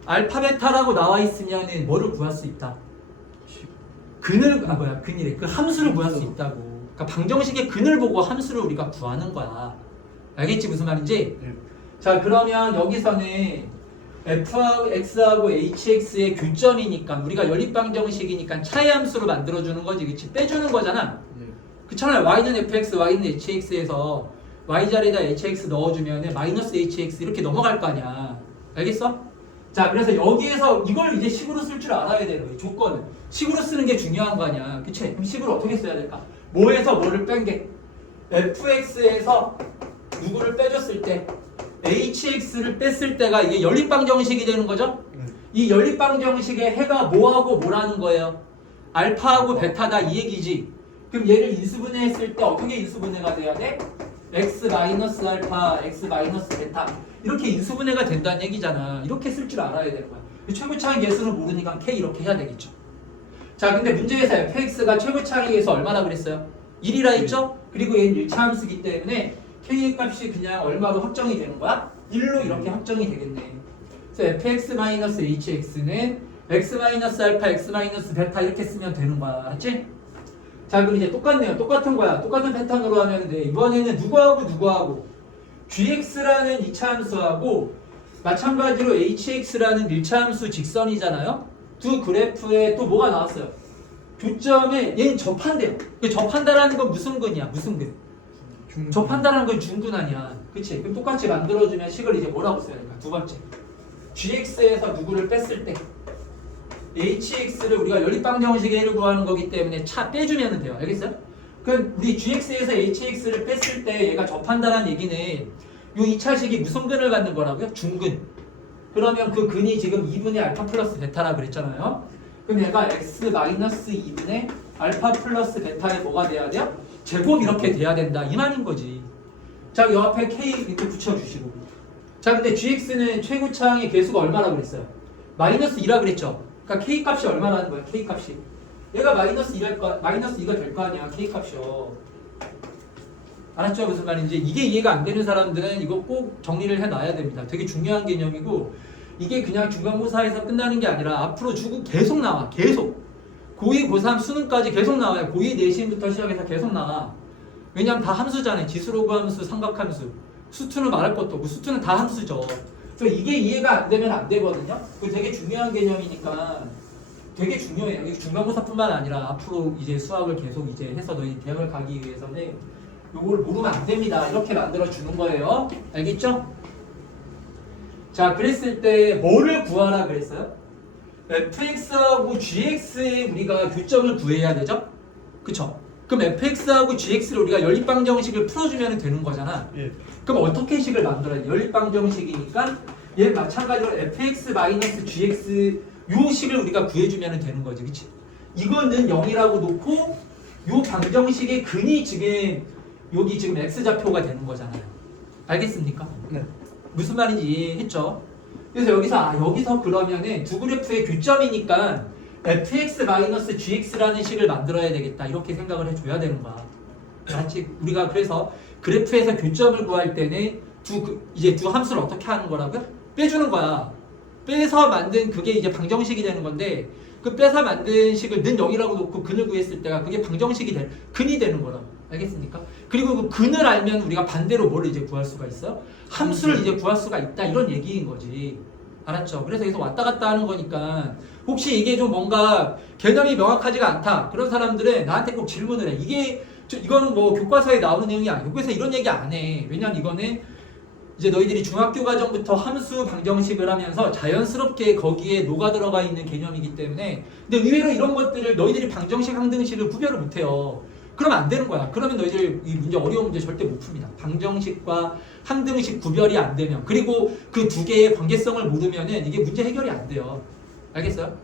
알파 베타라고 나와 있으면은 뭐를 구할 수 있다? 근이래. 그 함수를 구할 수 있다고. 그러니까 방정식의 근을 보고 함수를 우리가 구하는 거야. 알겠지 무슨 말인지? 네. 자 그러면 여기서는 fx하고 hx의 교점이니까 우리가 연립방정식이니까 차이 함수로 만들어주는 거지, 그치? 빼주는 거잖아. 네. 그렇잖아요. y는 fx, y는 hx에서 y 자리에다 hx 넣어주면 마이너스 hx 이렇게 넘어갈 거 아니야. 알겠어? 자 그래서 여기에서 이걸 이제 식으로 쓸 줄 알아야 되는 거예요. 조건은 식으로 쓰는 게 중요한 거 아니야. 그치? 그럼 식을 어떻게 써야 될까? 뭐에서 뭐를 뺀 게? fx에서 누구를 빼줬을 때 hx를 뺐을 때가 이게 연립방정식이 되는 거죠? 네. 이 연립방정식의 해가 뭐하고 뭐라는 거예요? 알파하고 베타다 이 얘기지. 그럼 얘를 인수분해했을 때 어떻게 인수분해가 돼야 돼? x 마이너스 알파, x 마이너스 베타 이렇게 인수분해가 된다는 얘기잖아. 이렇게 쓸 줄 알아야 되는 거야. 최고차이 계수는 모르니까 k 이렇게 해야 되겠죠. 자 근데 문제에서 fx가 최고차이 계수 얼마나 그랬어요? 1이라 했죠? 그리고 얘는 1차 함수기 때문에 k의 값이 그냥 얼마로 확정이 되는 거야? 1로 이렇게 확정이 되겠네. 그래서 fx-hx는 x-알파, x-베타 이렇게 쓰면 되는 거야. 알았지? 자 그럼 이제 똑같네요. 똑같은 거야. 똑같은 패턴으로 하면 돼. 이번에는 누구하고 gx라는 2차 함수하고 마찬가지로 hx라는 1차 함수 직선이잖아요. 두 그래프에 또 뭐가 나왔어요? 교점에 얘는 접한대요. 접한다라는 건 무슨 근이야? 무슨 근? 접한다라는 건 중근 아니야. 그치? 그럼 똑같이 만들어주면 식을 이제 뭐라고 써야 될까? 두 번째 gx에서 누구를 뺐을 때 hx를 우리가 연립방정식의 해를 구하는 거기 때문에 차 빼주면 돼요. 알겠어요? 그럼 우리 gx에서 hx를 뺐을 때 얘가 접한다는 얘기는 요 2차식이 무슨 근을 갖는 거라고요? 중근. 그러면 그 근이 지금 2분의 알파 플러스 베타라 그랬잖아요. 그럼 얘가 x 마이너스 2분의 알파 플러스 베타에 뭐가 돼야 돼요? 제곱 이렇게 돼야 된다 이 말인 거지. 자, 요 앞에 k 이렇게 붙여주시고. 자, 근데 gx는 최고차항의 개수가 얼마나 그랬어요? 마이너스 2라 그랬죠. 그러니까 k 값이 얼마라는 거야? k 값이. 얘가 마이너스 2가 될 거 아니야. k 값이요. 알았죠? 무슨 말인지. 이게 이해가 안 되는 사람들은 이거 꼭 정리를 해놔야 됩니다. 되게 중요한 개념이고 이게 그냥 중간고사에서 끝나는 게 아니라 앞으로 계속 나와. 계속. 고2, 고3 수능까지 계속 나와요. 고2 내신부터 시작해서 계속 나와. 왜냐면 다 함수잖아요. 지수로그 함수, 삼각함수. 수투는 말할 것도 없고 수투는 다 함수죠. 그래서 이게 이해가 안 되면 안 되거든요. 그거 되게 중요한 개념이니까 되게 중요해요. 이게 중간고사뿐만 아니라 앞으로 이제 수학을 계속 이제 해서 너희 대학을 가기 위해서는 요걸 모르면 안 됩니다. 이렇게 만들어 주는 거예요. 알겠죠? 자, 그랬을 때 뭐를 구하라 그랬어요? fx하고 gx의 우리가 교점을 구해야 되죠? 그쵸? 그럼 fx하고 gx를 우리가 연립방정식을 풀어주면 되는 거잖아. 예. 그럼 어떻게 식을 만들어야 돼? 연립방정식이니까 얘 마찬가지로 fx-gx 요 식을 우리가 구해주면 되는 거지, 그치? 이거는 0이라고 놓고 요 방정식의 근이 지금 여기 지금 x좌표가 되는 거잖아요. 알겠습니까? 네. 무슨 말인지 이해했죠? 그래서 여기서 그러면은 두 그래프의 교점이니까 fx-gx라는 식을 만들어야 되겠다 이렇게 생각을 해줘야 되는 거야. 알았지? 우리가 그래서 그래프에서 교점을 구할 때는 이제 두 함수를 어떻게 하는 거라고요? 빼주는 거야. 빼서 만든 그게 이제 방정식이 되는 건데 그 빼서 만든 식을 는 0이라고 놓고 근을 구했을 때가 그게 방정식이 근이 되는 거라고. 알겠습니까? 그리고 그 근을 알면 우리가 반대로 뭐를 이제 구할 수가 있어요? 함수를 이제 구할 수가 있다 이런 얘기인 거지. 알았죠? 그래서 여기서 왔다 갔다 하는 거니까 혹시 이게 좀 뭔가 개념이 명확하지가 않다 그런 사람들은 나한테 꼭 질문을 해. 이거는 뭐 교과서에 나오는 내용이 아니고 교과서에 이런 얘기 안 해. 왜냐면 이거는 이제 너희들이 중학교 과정부터 함수 방정식을 하면서 자연스럽게 거기에 녹아 들어가 있는 개념이기 때문에 근데 의외로 이런 것들을 너희들이 방정식 항등식을 구별을 못해요. 그러면 안 되는 거야. 그러면 너희들 이 문제 어려운 문제 절대 못 풉니다. 방정식과 항등식 구별이 안 되면 그리고 그 두 개의 관계성을 모르면은 이게 문제 해결이 안 돼요. 알겠어요?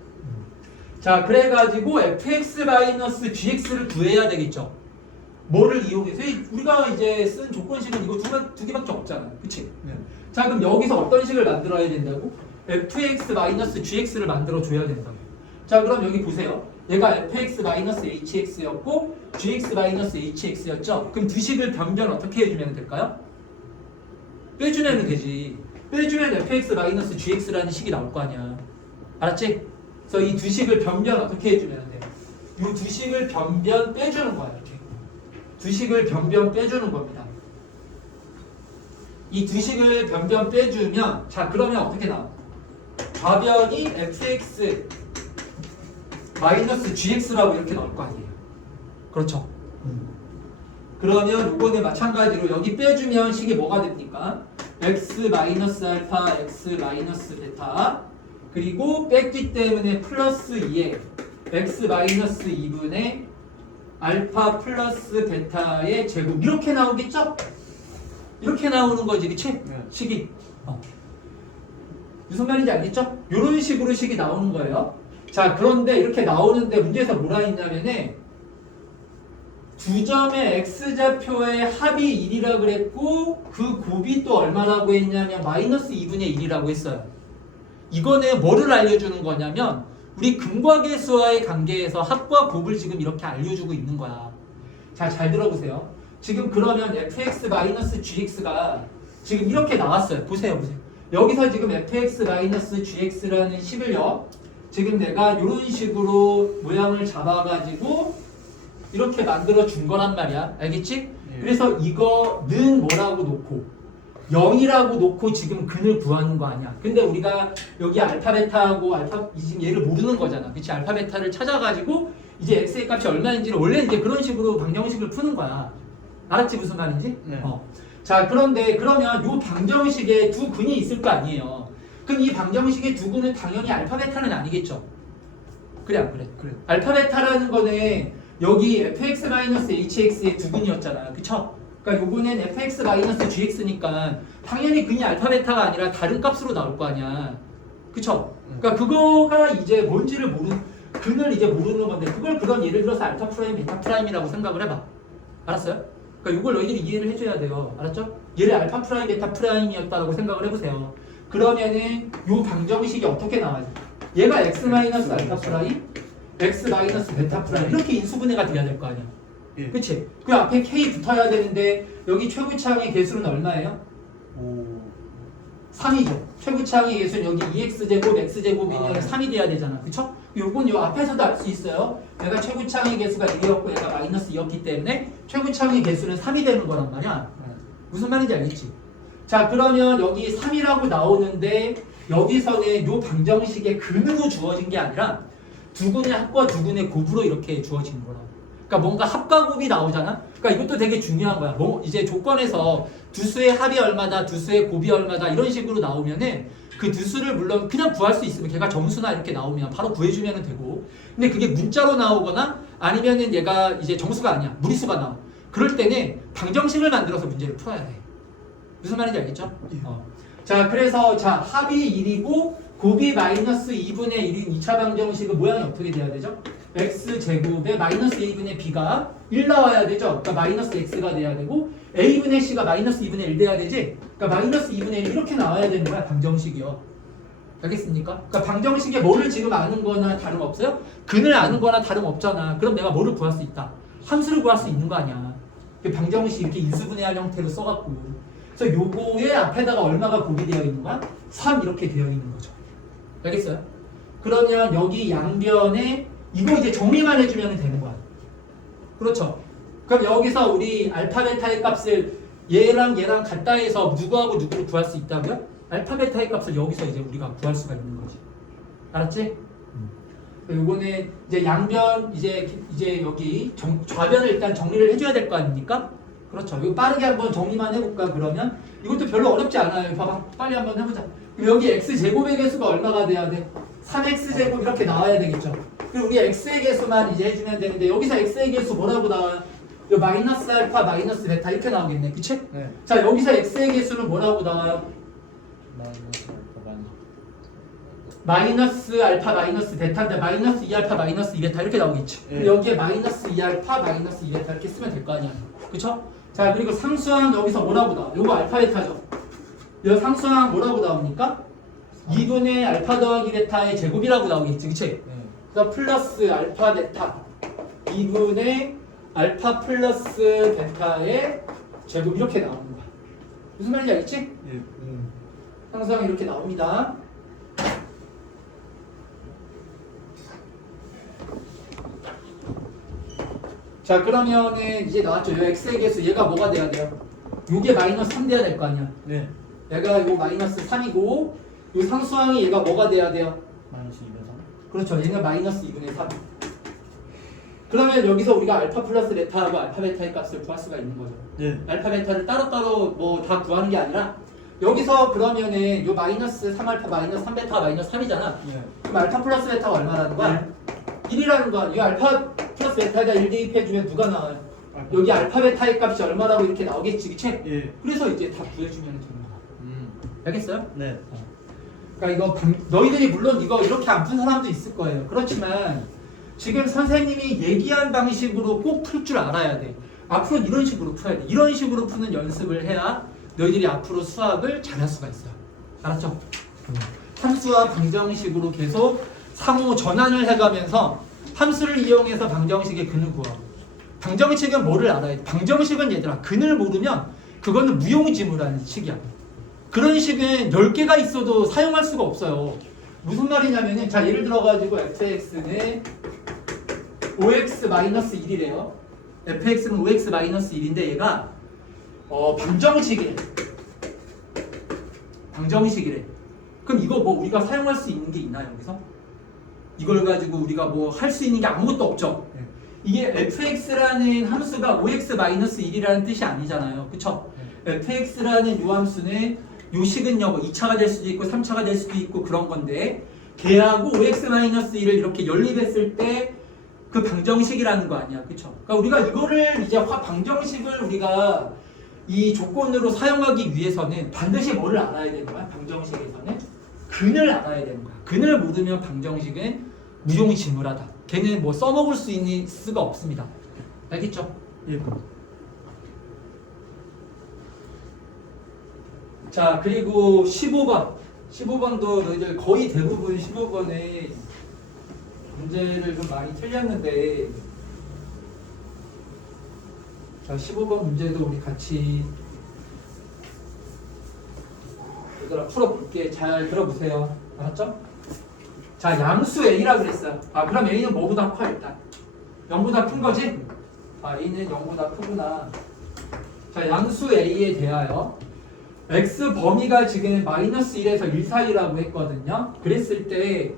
자, 그래가지고 fx-gx를 구해야 되겠죠. 뭐를 이용해서 우리가 이제 쓴 조건식은 이거 두 개밖에 없잖아. 그치? 네. 자, 그럼 여기서 어떤 식을 만들어야 된다고? fx-gx를 만들어 줘야 된다고. 자, 그럼 여기 보세요. 얘가 fx-hx였고 gx-hx였죠. 그럼 두 식을 변변 어떻게 해주면 될까요? 빼주면 되지. 빼주면 fx-gx라는 식이 나올 거 아니야. 알았지? 그래서 이 두 식을 변변 어떻게 해주면 돼? 이 두 식을 변변 빼주는 거야. 이렇게. 두 식을 변변 빼주는 겁니다. 이 두 식을 변변 빼주면 자 그러면 어떻게 나와? 좌변이 fx gx라고 이렇게 나올 거 아니에요. 그렇죠? 그러면 이거는 마찬가지로 여기 빼주면 식이 뭐가 됩니까? x-알파 x-베타 그리고 뺐기 때문에 플러스 2에 x-2분의 알파 플러스 베타의 제곱 이렇게 나오겠죠? 이렇게 나오는 거지, 그치? 네. 식이 무슨 말인지 알겠죠? 이런 식으로 식이 나오는 거예요. 자, 그런데 이렇게 나오는데 문제에서 뭐라 했냐면은 두 점의 x좌표의 합이 1이라 그랬고 그 곱이 또 얼마라고 했냐면 마이너스 2분의 1이라고 했어요. 이거는 뭐를 알려주는 거냐면 우리 근과 계수와의 관계에서 합과 곱을 지금 이렇게 알려주고 있는 거야. 자, 잘 들어보세요. 지금 그러면 fx-gx가 지금 이렇게 나왔어요. 보세요. 여기서 지금 fx-gx라는 식을요. 지금 내가 이런 식으로 모양을 잡아가지고 이렇게 만들어 준 거란 말이야. 알겠지? 예. 그래서 이거는 뭐라고 놓고 0이라고 놓고 지금 근을 구하는 거 아니야. 근데 우리가 여기 알파 베타하고 지금 얘를 모르는 거잖아. 그치? 알파 베타를 찾아가지고 이제 x의 값이 얼마인지를 원래 이제 그런 식으로 방정식을 푸는 거야. 알았지? 무슨 말인지? 네. 자, 그런데 그러면 이 방정식에 두 근이 있을 거 아니에요. 그럼 이 방정식의 두 근은 당연히 알파 베타는 아니겠죠. 그래 안 그래? 그래. 알파 베타라는 거는 여기 fx-hx의 두 근이었잖아. 그쵸? 그러니까 요거는 fx-gx니까 당연히 근이 알파 베타가 아니라 다른 값으로 나올 거 아니야. 그쵸? 그러니까 그거가 이제 뭔지를 근을 이제 모르는 건데 그걸 그럼 예를 들어서 알파 프라임, 베타 프라임이라고 생각을 해봐. 알았어요? 그러니까 이걸 너희들이 이해를 해줘야 돼요. 알았죠? 얘를 알파 프라임, 베타 프라임이었다고 생각을 해보세요. 그러면은 요 방정식이 어떻게 나와요? 얘가 x-알파 프라임, x-베타 프라임 이렇게 인수분해가 돼야 될 거 아니야. 예. 그치? 그 앞에 k 붙어야 되는데 여기 최고차항의 개수는 얼마예요? 3이죠. 최고차항의 개수는 여기 2x제곱, x제곱이면 3이 돼야 되잖아. 그쵸? 요건 요 앞에서도 알 수 있어요. 얘가 최고차항의 개수가 1이었고 얘가 마이너스 2였기 때문에 최고차항의 개수는 3이 되는 거란 말이야. 무슨 말인지 알겠지? 자, 그러면 여기 3이라고 나오는데 여기서는 요 방정식의 근으로 주어진 게 아니라 두 근의 합과 두 근의 곱으로 이렇게 주어지는 거라고. 그러니까 뭔가 합과 곱이 나오잖아. 그러니까 이것도 되게 중요한 거야. 뭐 이제 조건에서 두 수의 합이 얼마다, 두 수의 곱이 얼마다 이런 식으로 나오면은 그 두 수를 물론 그냥 구할 수 있으면 걔가 정수나 이렇게 나오면 바로 구해주면 되고. 근데 그게 문자로 나오거나 아니면은 얘가 이제 정수가 아니야, 무리수가 나와. 그럴 때는 방정식을 만들어서 문제를 풀어야 돼. 무슨 말인지 알겠죠? 예. 자, 그래서 자 합이 1이고 곱이 마이너스 2분의 1인 2차 방정식은 모양이 어떻게 돼야 되죠? x제곱에 마이너스 2분의 b가 1 나와야 되죠? 그러니까 마이너스 x가 돼야 되고 a분의 c가 마이너스 2분의 1 돼야 되지? 그러니까 마이너스 2분의 1 이렇게 나와야 되는 거야 방정식이요. 알겠습니까? 그러니까 방정식에 뭐를 지금 아는 거나 다름없어요? 근을 아는 거나 다름없잖아. 그럼 내가 뭐를 구할 수 있다? 함수를 구할 수 있는 거 아니야. 방정식 이렇게 인수분해할 형태로 써갖고 그래서 요거의 앞에다가 얼마가 곱이 되어 있는 거야? 3 이렇게 되어 있는 거죠. 알겠어요? 그러면 여기 양변에 이거 이제 정리만 해주면 되는 거야. 그렇죠? 그럼 여기서 우리 알파 베타의 값을 얘랑 얘랑 같다 해서 누구하고 누구를 구할 수 있다고요? 알파 베타의 값을 여기서 이제 우리가 구할 수가 있는 거지. 알았지? 요거는 이제 양변 이제 여기 좌변을 일단 정리를 해줘야 될 거 아닙니까? 그렇죠. 이거 빠르게 한번 정리만 해볼까 그러면 이것도 별로 어렵지 않아요. 봐봐, 빨리 한번 해보자. 그럼 여기 x 제곱의 개수가 얼마가 돼야 돼? 3x 제곱 이렇게 나와야 되겠죠. 그리고 우리 x의 개수만 이제 해주면 되는데 여기서 x의 개수 뭐라고 나와요? 요 마이너스 알파 마이너스 베타 이렇게 나오겠네, 그치? 네. 자 여기서 x의 개수는 뭐라고 나와요? 마이너스 알파 마이너스 베타인데 마이너스 2알파 마이너스 2베타 이렇게 나오겠지. 네. 여기에 마이너스 2알파 마이너스 2베타 이렇게 쓰면 될 거 아니야. 그쵸? 자 그리고 상수항 여기서 뭐라고 나와? 요거 알파 베타죠. 요 상수항 뭐라고 나옵니까? 2분의 알파 더하기 베타의 제곱이라고 나오겠지. 그치? 네. 그래서 플러스 알파 베타 2분의 알파 플러스 베타의 제곱 이렇게 나오는 거야. 무슨 말인지 알겠지? 네. 상수항이 이렇게 나옵니다. 자 그러면은 이제 나왔죠. 요 x의 개수 얘가 뭐가 돼야 돼요? 요게 마이너스 3 돼야 될 거 아니야. 네. 얘가 요 마이너스 3이고 요 상수항이 얘가 뭐가 돼야 돼요? 마이너스 2분의 3. 그렇죠. 얘가 마이너스 2분의 3. 그러면 여기서 우리가 알파 플러스 베타하고 알파 베타의 값을 구할 수가 있는 거죠. 네. 알파 베타를 따로따로 뭐 다 구하는 게 아니라 여기서 그러면은 요 마이너스 3알파 마이너스 3베타가 마이너스 3이잖아. 네. 그럼 알파 플러스 베타가 얼마라는 거야? 1이라는 거야. 이 알파 플러스 베타가 1 대입해주면 누가 나와요? 여기 알파 베타의 값이 얼마라고 이렇게 나오겠지, 그치? 예. 그래서 이제 다 구해주면 되는 거야. 알겠어요? 네. 그러니까 이거 너희들이 물론 이거 이렇게 안 푼 사람도 있을 거예요. 그렇지만 지금 선생님이 얘기한 방식으로 꼭 풀 줄 알아야 돼. 앞으로 이런 식으로 풀어야 돼. 이런 식으로 푸는 연습을 해야 너희들이 앞으로 수학을 잘할 수가 있어요. 알았죠? 함수와 방정식으로 계속 상호 전환을 해가면서 함수를 이용해서 방정식의 근을 구하고 방정식은 뭐를 알아야 돼? 방정식은 얘들아 근을 모르면 그거는 무용지물하는 식이야. 그런 식은 10개가 있어도 사용할 수가 없어요. 무슨 말이냐면은 자 예를 들어가지고 fx는 5x-1이래요. fx는 5x-1인데 얘가 방정식이래. 방정식이래. 그럼 이거 뭐 우리가 사용할 수 있는 게 있나요 여기서? 이걸 가지고 우리가 뭐 할 수 있는 게 아무것도 없죠. 이게 fx라는 함수가 5x-1이라는 뜻이 아니잖아요. 그쵸? fx라는 요 함수는 요 식은요 뭐 2차가 될 수도 있고 3차가 될 수도 있고 그런 건데 걔하고 5x-1을 이렇게 연립했을 때 그 방정식이라는 거 아니야. 그쵸? 그러니까 우리가 이거를 이제 방정식을 우리가 이 조건으로 사용하기 위해서는 반드시 뭐를 알아야 되는 거야? 방정식에서는 근을 알아야 되는 거야. 근을 모르면 방정식은 무용지물하다. 걔는 뭐 써먹을 수 있는 수가 없습니다. 알겠죠? 예. 자 그리고 15번 15번도 너희들 거의 대부분 15번에 문제를 좀 많이 틀렸는데 자 15번 문제도 우리 같이 얘들아 풀어볼게. 잘 들어보세요. 알았죠? 자 양수 A라 그랬어요. 아 그럼 A는 뭐보다 커 일단? 0보다 큰 거지? 아 A는 0보다 크구나. 자 양수 A에 대하여 x 범위가 지금 마이너스 1에서 1 사이라고 했거든요. 그랬을 때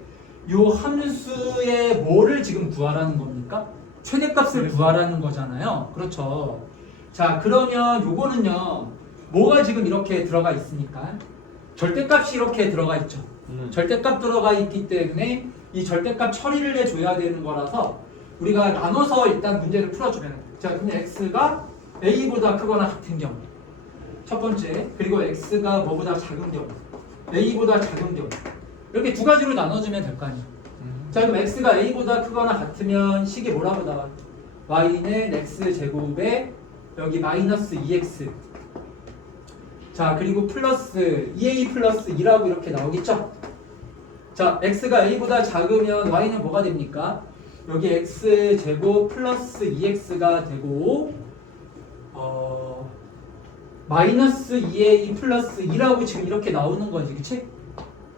요 함수의 뭐를 지금 구하라는 겁니까? 최대값을 구하라는 거잖아요. 그렇죠. 자 그러면 요거는요 뭐가 지금 이렇게 들어가 있으니까 절대값이 이렇게 들어가 있죠. 절대값 들어가 있기 때문에 이 절대값 처리를 해줘야 되는 거라서 우리가 나눠서 일단 문제를 풀어주면 돼요. 자 근데 x가 a보다 크거나 같은 경우 첫 번째, 그리고 x가 뭐보다 작은 경우, a보다 작은 경우. 이렇게 두 가지로 나눠주면 될 거 아니야. 자, 그럼 x가 a보다 크거나 같으면 식이 뭐라고 나와? y는 x제곱에 여기 마이너스 2x. 자, 그리고 플러스 2a 플러스 2라고 이렇게 나오겠죠? 자, x가 a보다 작으면 y는 뭐가 됩니까? 여기 x제곱 플러스 2x가 되고 마이너스 2a 플러스 2라고 지금 이렇게 나오는 거지, 그치?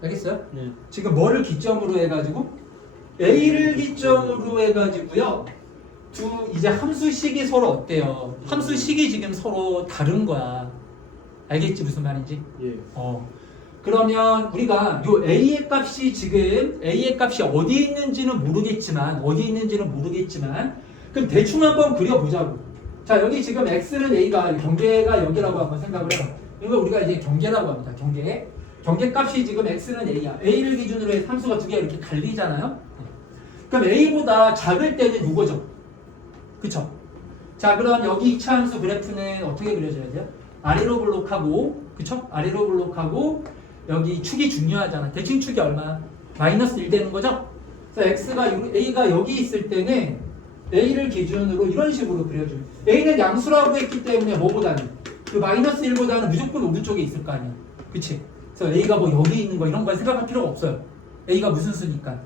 알겠어요? 네. 지금 뭐를 기점으로 해가지고? a를 기점으로 해가지고요. 이제 함수식이 서로 어때요? 함수식이 지금 서로 다른 거야. 알겠지 무슨 말인지? 예. 그러면 우리가 요 a의 값이 지금 a의 값이 어디 있는지는 모르겠지만 그럼 대충 한번 그려보자고. 자, 여기 지금 x는 a가 경계가 여기라고 한번 생각을 해봐. 이거 우리가 이제 경계라고 합니다. 경계 값이 지금 x는 a야. a를 기준으로 해서 함수가 두 개가 이렇게 갈리잖아요. 그럼 a보다 작을 때는 이거죠. 그쵸? 자, 그럼 여기 이차함수 그래프는 어떻게 그려져야 돼요? 아래로 블록하고, 그쵸? 아래로 블록하고 여기 축이 중요하잖아. 대칭 축이 얼마? 마이너스 1 되는 거죠? 그래서 a가 여기 있을 때는 a를 기준으로 이런 식으로 그려줘요. a는 양수라고 했기 때문에 뭐보다는 그 마이너스 1보다는 무조건 오른쪽에 있을 거 아니야. 그치? 그래서 a가 뭐 여기 있는 거 이런 거 생각할 필요가 없어요. a가 무슨 수니까?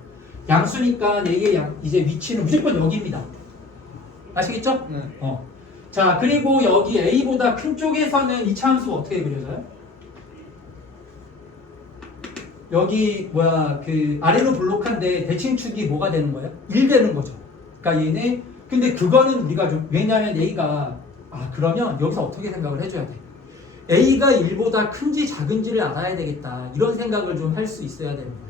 양수니까 a의 이제 위치는 무조건 여기입니다. 아시겠죠? 네. 자, 그리고 여기 a보다 큰 쪽에서는 이차 함수가 어떻게 그려져요? 여기 그 아래로 블록한데 대칭축이 뭐가 되는 거예요? 1 되는 거죠. 그러니까 얘네 근데 그거는 우리가 좀 왜냐면 a가 그러면 여기서 어떻게 생각을 해줘야 돼? a가 1보다 큰지 작은지를 알아야 되겠다. 이런 생각을 좀 할 수 있어야 되는 거예요.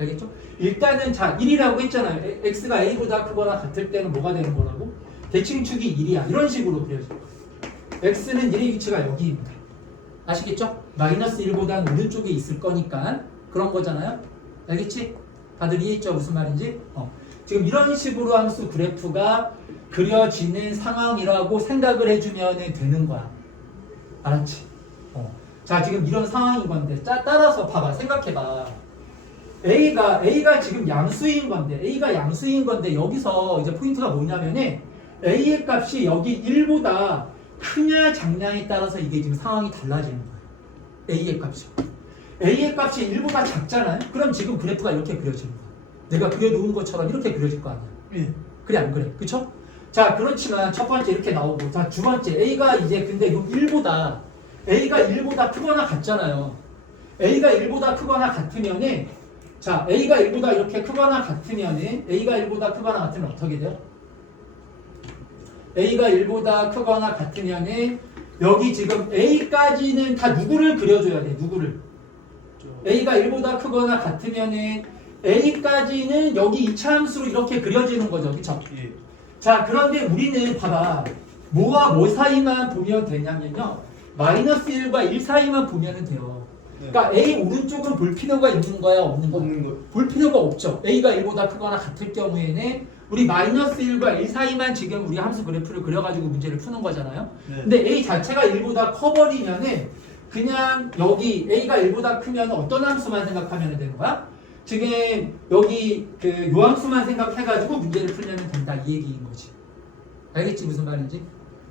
알겠죠? 일단은 자 1이라고 했잖아요. x가 a보다 크거나 같을 때는 뭐가 되는 거라고? 대칭축이 1이야. 이런 식으로 그려져. x는 1의 위치가 여기입니다. 아시겠죠? 마이너스 1보다는 오른쪽에 있을 거니까 그런 거잖아요. 알겠지? 다들 이해했죠? 무슨 말인지? 지금 이런 식으로 함수 그래프가 그려지는 상황이라고 생각을 해주면 되는 거야. 알았지? 자, 지금 이런 상황인 건데 따라서 봐봐. 생각해봐. A가 지금 양수인 건데 여기서 이제 포인트가 뭐냐면은 A의 값이 여기 1보다 크냐 작냐에 따라서 이게 지금 상황이 달라지는 거예요. A의 값이 1보다 작잖아요. 그럼 지금 그래프가 이렇게 그려지는 거야. 내가 그려놓은 것처럼 이렇게 그려질 거 아니야. 예. 그래 안 그래? 그쵸? 자, 그렇지만 첫 번째 이렇게 나오고, 자, 두 번째 A가 이제 근데 요 1보다 A가 1보다 크거나 같잖아요. A가 1보다 크거나 같으면은 자, A가 1보다 이렇게 크거나 같으면은 A가 1보다 크거나 같으면 어떻게 돼요? A가 1보다 크거나 같으면은 여기 지금 A까지는 다 누구를 그려줘야 돼? 누구를? A가 1보다 크거나 같으면은 A까지는 여기 이차함수로 이렇게 그려지는 거죠. 그쵸? 예. 자, 그런데 우리는 봐봐. 뭐와 뭐 사이만 보면 되냐면요. 마이너스 1과 1 사이만 보면 돼요. 네. 그러니까 A 오른쪽은 볼 필요가 있는 거야? 없는 거야? 없는 거. 볼 필요가 없죠. A가 1보다 크거나 같을 경우에는 우리 마이너스 1과 1 사이만 지금 우리 함수 그래프를 그려가지고 문제를 푸는 거잖아요. 네. 근데 A 자체가 1보다 커버리면은 그냥 여기 A가 1보다 크면 어떤 함수만 생각하면 되는 거야? 지금 여기 그 요함수만 생각해가지고 문제를 풀면 된다 이 얘기인 거지. 알겠지 무슨 말인지?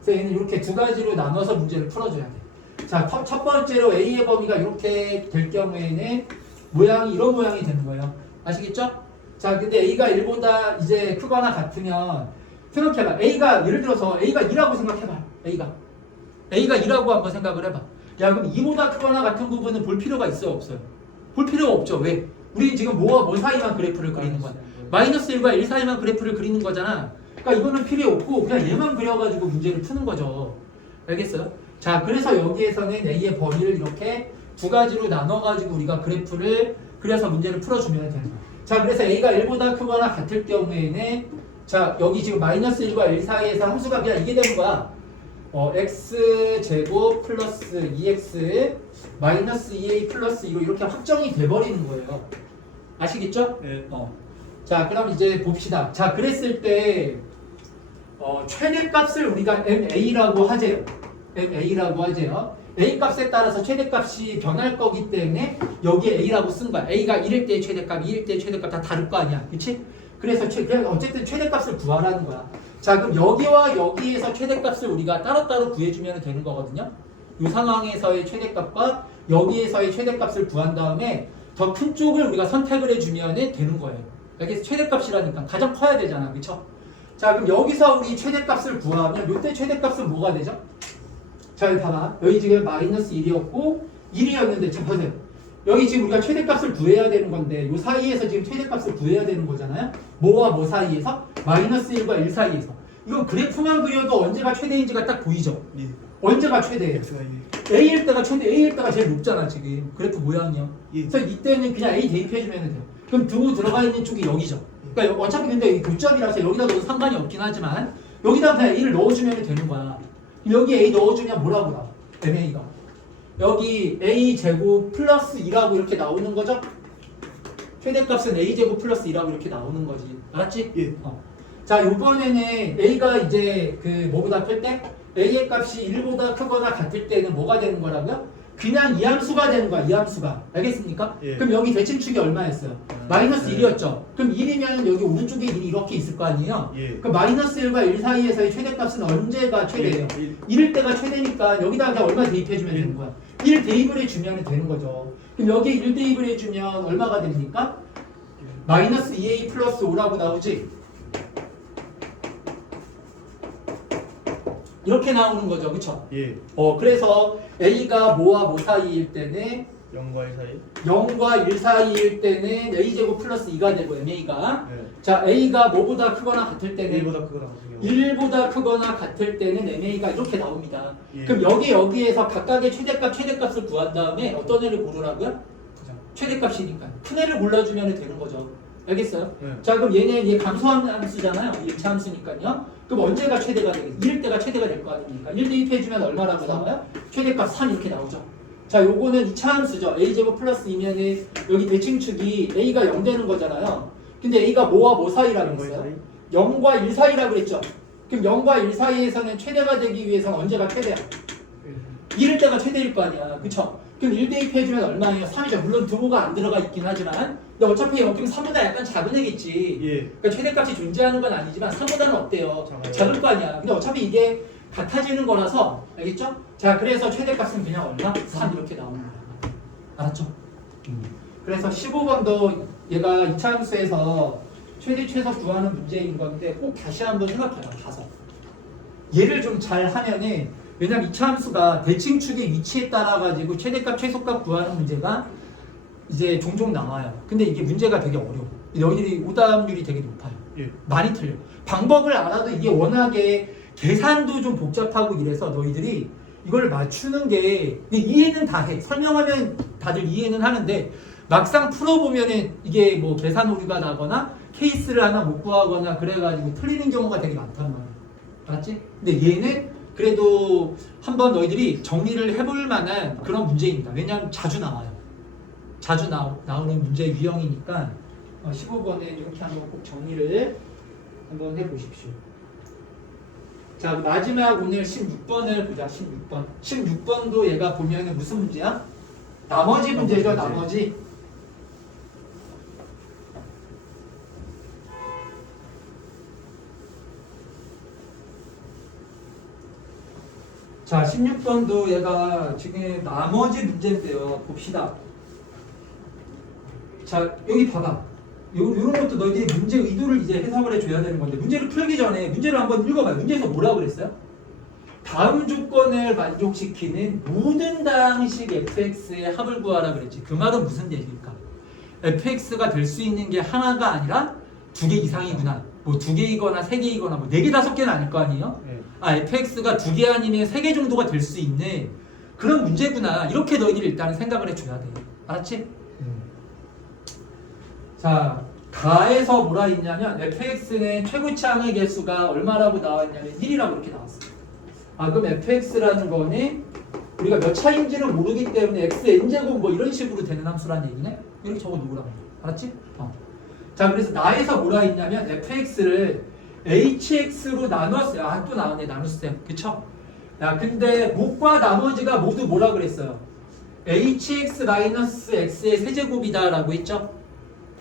그래서 얘는 이렇게 두 가지로 나눠서 문제를 풀어줘야 돼. 자, 첫 번째로 A의 범위가 이렇게 될 경우에는 모양이 이런 모양이 되는 거예요. 아시겠죠? 자, 근데 A가 1보다 이제 크거나 같으면 생각해봐. A가 예를 들어서 A가 2라고 생각해봐. A가 2라고 한번 생각을 해봐. 야, 그럼 2보다 크거나 같은 부분은 볼 필요가 있어요, 없어요? 볼 필요가 없죠. 왜? 우리 지금 뭐와 뭐 사이만 그래프를 그리는 거야. 마이너스 1과 1 사이만 그래프를 그리는 거잖아. 그러니까 이거는 필요 없고 그냥 얘만 그려가지고 문제를 푸는 거죠. 알겠어요? 자, 그래서 여기에서는 A의 범위를 이렇게 두 가지로 나눠가지고 우리가 그래프를 그려서 문제를 풀어주면 되는 거야. 자, 그래서 A가 1보다 크거나 같을 경우에는 자, 여기 지금 마이너스 1과 1 사이에서 함수가 그냥 이게 되는 거야. x제곱 플러스 2x 마이너스 2a 플러스 2로 이렇게 확정이 돼버리는 거예요. 아시겠죠? 네. 자, 그럼 이제 봅시다. 자, 그랬을 때 최대값을 우리가 MA라고 하재요. MA라고 하재요. A 값에 따라서 최대값이 변할 거기 때문에 여기에 A라고 쓴 거야. A가 1일 때의 최대값, 2일 때의 최대값 다 다를 거 아니야. 그치? 그래서 그냥 어쨌든 최대값을 구하라는 거야. 자, 그럼 여기와 여기에서 최대값을 우리가 따로따로 구해주면 되는 거거든요. 이 상황에서의 최대값과 여기에서의 최대값을 구한 다음에 더 큰 쪽을 우리가 선택을 해주면 되는 거예요. 여기서 최대값이라니까 가장 커야 되잖아. 그쵸? 자, 그럼 여기서 우리 최대값을 구하면 이때 최대값은 뭐가 되죠? 자, 여기 봐봐. 여기 지금 마이너스 1이었고 1이었는데 자, 보세요. 여기 지금 우리가 최대값을 구해야 되는 건데 이 사이에서 지금 최대값을 구해야 되는 거잖아요. 뭐와 뭐 사이에서? 마이너스 1과 1 사이에서. 이건 그래프만 그려도 언제가 최대인지가 딱 보이죠? 예. 언제가 최대예요? A일 때가 최대, A일 때가 제일 높잖아 지금 그래프 모양이요. 예. 그래서 이때는 그냥 A 대입해주면 돼요. 그럼 두고 들어가 있는 쪽이 여기죠. 그러니까 어차피 근데 이 교점이라서 여기다 넣어도 상관이 없긴 하지만 여기다 그냥 A를 넣어주면 되는 거야. 여기 A 넣어주면 뭐라고 나와? MA가 여기 A 제곱 플러스 2라고 이렇게 나오는 거죠? 최대값은 A 제곱 플러스 2라고 이렇게 나오는 거지. 알았지? 예. 자, 이번에는 A가 이제 그 뭐보다 클 때 A의 값이 1보다 크거나 같을 때는 뭐가 되는 거라고요? 그냥 이 함수가 되는 거야. 이 함수가. 알겠습니까? 예. 그럼 여기 대칭축이 얼마였어요? 마이너스 1이었죠. 그럼 1이면 여기 오른쪽에 1이 이렇게 있을 거 아니에요? 예. 그럼 마이너스 1과 1 사이에서의 최대값은 언제가 최대예요? 1일 때가 최대니까 여기다 그냥 얼마 대입해주면 되는 거야. 1 대입을 해주면 되는 거죠. 그럼 여기에 1 대입을 해주면 얼마가 됩니까? 마이너스 2A 플러스 5라고 나오지? 이렇게 나오는 거죠. 그쵸? 예. 그래서 A가 뭐와 뭐 사이일 때는 0과 1 사이. 0과 1 사이일 때는 A제곱 플러스 2가 되고 MA가 네. 자, A가 뭐보다 크거나 같을 때는 1보다 크거나 같은 경우. 1보다 크거나 같을 때는 MA가 이렇게 나옵니다. 예. 그럼 여기에서 각각의 최대값을 구한 다음에 어떤 애를 고르라고요? 최대값이니까 큰 애를 골라주면 되는 거죠. 알겠어요? 네. 자, 그럼 얘 감소한 함수잖아요. 1차 함수니까요. 그럼 언제가 최대가 되겠어요? 1일 때가 최대가 될 거 아닙니까? 1 대입해주면 얼마라고 나와요? 최대값 3 이렇게 나오죠. 자, 요거는 2차 함수죠. A제곱 플러스 2면은 여기 대칭축이 A가 0 되는 거잖아요. 근데 A가 뭐와 뭐 사이라고 0과 1 했어요? 사이. 0과 1 사이라고 그랬죠. 그럼 0과 1 사이에서는 최대가 되기 위해서는 언제가 최대야? 1일 때가 최대일 거 아니야. 그쵸? 그럼 1 대입해주면 얼마예요? 3이죠. 물론 두부가 안 들어가 있긴 하지만 근데 어차피 0 그럼 3보다 약간 작은 애겠지. 예. 그러니까 최대값이 존재하는 건 아니지만 3보다는 어때요? 작아요. 작을 거 아니야. 근데 어차피 이게 같아지는 거라서 알겠죠? 자, 그래서 최대값은 그냥 얼마? 3 이렇게 나오는 거야. 알았죠? 그래서 15번도 얘가 2차 함수에서 최대 최소 구하는 문제인 건데 꼭 다시 한번 생각해봐. 가서 얘를 좀 잘 하면은 왜냐면 2차 함수가 대칭축의 위치에 따라 가지고 최대값 최소값 구하는 문제가 이제 종종 나와요. 근데 이게 문제가 되게 어려워. 너희들이 오답률이 되게 높아요. 예. 많이 틀려. 방법을 알아도 이게 워낙에 계산도 좀 복잡하고 이래서 너희들이 이걸 맞추는 게 이해는 다 해. 설명하면 다들 이해는 하는데 막상 풀어보면은 이게 뭐 계산 오류가 나거나 케이스를 하나 못 구하거나 그래가지고 틀리는 경우가 되게 많단 말이야. 알았지? 근데 얘는 그래도 한번 너희들이 정리를 해볼 만한 그런 문제입니다. 왜냐하면 자주 나와요. 자주 나오는 문제 유형이니까 15번에 이렇게 한번 꼭 정리를 한번 해보십시오. 자, 마지막 오늘 16번을 보자. 16번. 16번도 얘가 보면은 무슨 문제야? 나머지 문제죠. 나머지. 자, 16번도 얘가 지금 나머지 문제인데요. 봅시다. 자, 여기 봐봐. 요런 것도 너희들이 문제 의도를 이제 해석을 해줘야 되는 건데 문제를 풀기 전에 문제를 한번 읽어봐요. 문제에서 뭐라고 그랬어요? 다음 조건을 만족시키는 모든 다항식 fx의 합을 구하라 그랬지. 그 말은 무슨 얘기일까? fx가 될 수 있는 게 하나가 아니라 2개 이상이구나. 뭐 2개이거나 3개이거나 뭐 4개, 5개는 아닐 거 아니에요? 네. 아, fx가 2개 아니면 3개 정도가 될 수 있는 그런 문제구나. 이렇게 너희들이 일단 생각을 해줘야 돼. 알았지? 자, 가에서 뭐라 했냐면 fx는 최고치항의 개수가 얼마라고 나와 있냐면 1이라고 이렇게 나왔어. 아, 그럼 fx라는 거는 우리가 몇 차인지를 모르기 때문에 xn제곱 뭐 이런 식으로 되는 함수라는 얘기네. 이렇게 적어 놓으라고. 알았지? 자, 그래서 나에서 뭐라 했냐면 fx를 hx로 나눴어요. 아, 또 나왔네. 나눴어요. 그쵸? 야, 근데 목과 나머지가 모두 뭐라 그랬어요? hx-x의 세제곱이다라고 했죠?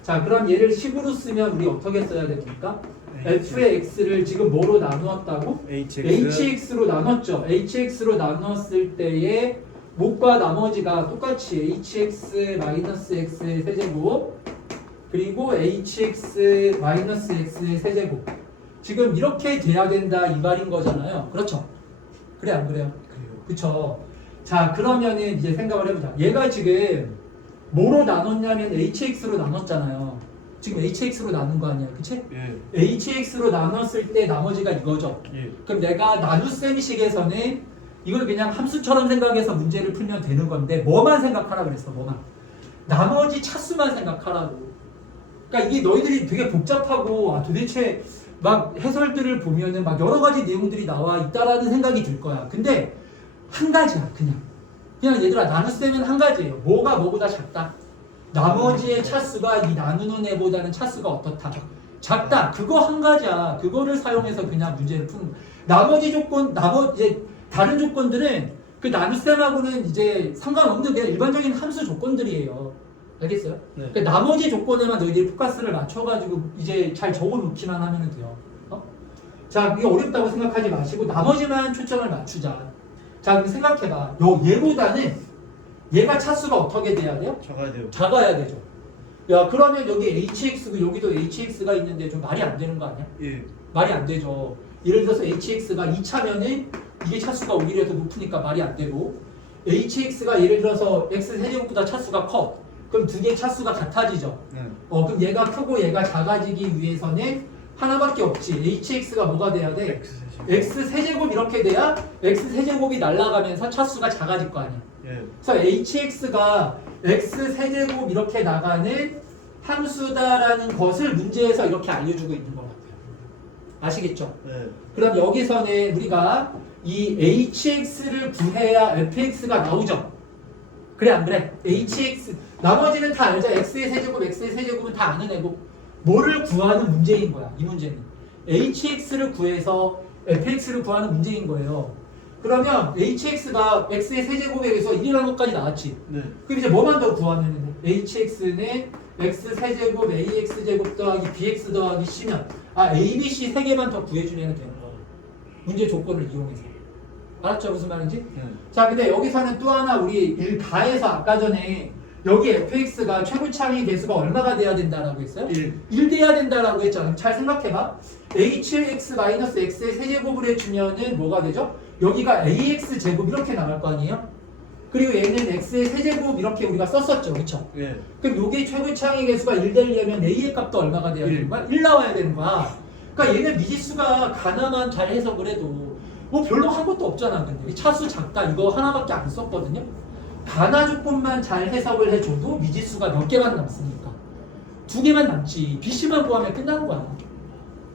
자, 그럼 얘를 식으로 쓰면 우리 어떻게 써야 됩니까? f의 x를 지금 뭐로 나누었다고? hx로 나눴죠. hx로 나눴을 때에 목과 나머지가 똑같이 hx-x의 세제곱 그리고 hx-x의 세제곱. 지금 이렇게 돼야 된다 이 말인 거잖아요. 그렇죠? 그래 안 그래요? 그렇죠. 자, 그러면은 이제 생각을 해보자. 얘가 지금 뭐로 나눴냐면 hx로 나눴잖아요. 지금 hx로 나눈 거 아니야, 그치? 예. hx로 나눴을 때 나머지가 이거죠. 예. 그럼 내가 나눗셈식에서는 이걸 그냥 함수처럼 생각해서 문제를 풀면 되는 건데 뭐만 생각하라 그랬어, 뭐만. 나머지 차수만 생각하라고. 그러니까 이게 너희들이 되게 복잡하고 도대체 막 해설들을 보면은 막 여러 가지 내용들이 나와 있다라는 생각이 들 거야. 근데 한 가지야, 그냥 얘들아, 나눗셈은 한 가지예요. 뭐가 뭐보다 작다. 나머지의 차수가 이 나누는 애보다는 차수가 어떻다. 작다. 그거 한 가지야. 그거를 사용해서 그냥 문제를 푸는 거야. 나머지 조건, 이제 다른 조건들은 그 나눗셈하고는 이제 상관없는 그냥 일반적인 함수 조건들이에요. 알겠어요? 네. 그러니까 나머지 조건에만 너희들이 포커스를 맞춰가지고 이제 잘 적어놓기만 하면 돼요. 자, 이게 어렵다고 생각하지 마시고 나머지만 초점을 맞추자. 자, 그럼 생각해봐. 얘보다는 얘가 차수가 어떻게 돼야 돼요? 작아야 돼요. 작아야 되죠. 야, 그러면 여기 hx고 여기도 hx가 있는데 좀 말이 안 되는 거 아니야? 예. 말이 안 되죠. 예를 들어서 hx가 2차면은 이게 차수가 오히려 더 높으니까 말이 안 되고 hx가 예를 들어서 x세제곱보다 차수가 커. 그럼 두 개의 차수가 같아지죠. 네. 그럼 얘가 크고 얘가 작아지기 위해서는 하나밖에 없지. hx가 뭐가 돼야 돼? x세제곱 이렇게 돼야 x세제곱이 날아가면서 차수가 작아질 거 아니야. 예. 그래서 hx가 x세제곱 이렇게 나가는 함수다라는 것을 문제에서 이렇게 알려주고 있는 것 같아요. 아시겠죠? 네. 그럼 여기서는 우리가 이 hx를 구해야 fx가 나오죠. 그래 안 그래? hx 나머지는 다 알죠. x의 세제곱은 다 아는 애고 뭐를 구하는 문제인 거야. 이 문제는 hx를 구해서 fx를 구하는 문제인 거예요. 그러면 hx가 x의 세제곱에 의해서 1이라는 것까지 나왔지. 네. 그럼 이제 뭐만 더 구하면 hx는 x 세제곱 ax 제곱 더하기 bx 더하기 c면 a, b, c 세 개만 더 구해주면 되는 거야. 문제 조건을 이용해서. 알았죠? 무슨 말인지? 네. 자, 근데 여기서는 또 하나 우리 1 다 해서 아까 전에 여기 fx가 최고차의 개수가 얼마가 돼야 된다라고 했어요? 1 돼야 된다라고 했잖아요. 잘 생각해봐. hx-x의 세제곱을 해주면은 뭐가 되죠? 여기가 ax 제곱 이렇게 나갈 거 아니에요? 그리고 얘는 x의 세제곱 이렇게 우리가 썼었죠. 그쵸? 예. 그럼 요게 최고차의 개수가 1 되려면 a의 값도 얼마가 돼야 되는 거야? 1 나와야 되는 거야. 그러니까 얘는 미지수가 가나만 잘 해석을 해도 뭐 별로 한 것도 없잖아. 근데 차수 작다 이거 하나밖에 안 썼거든요. 가나 조건만 잘 해석을 해줘도 미지수가 몇 개만 남습니까? 2개만 남지. BC만 구하면 끝나는 거야.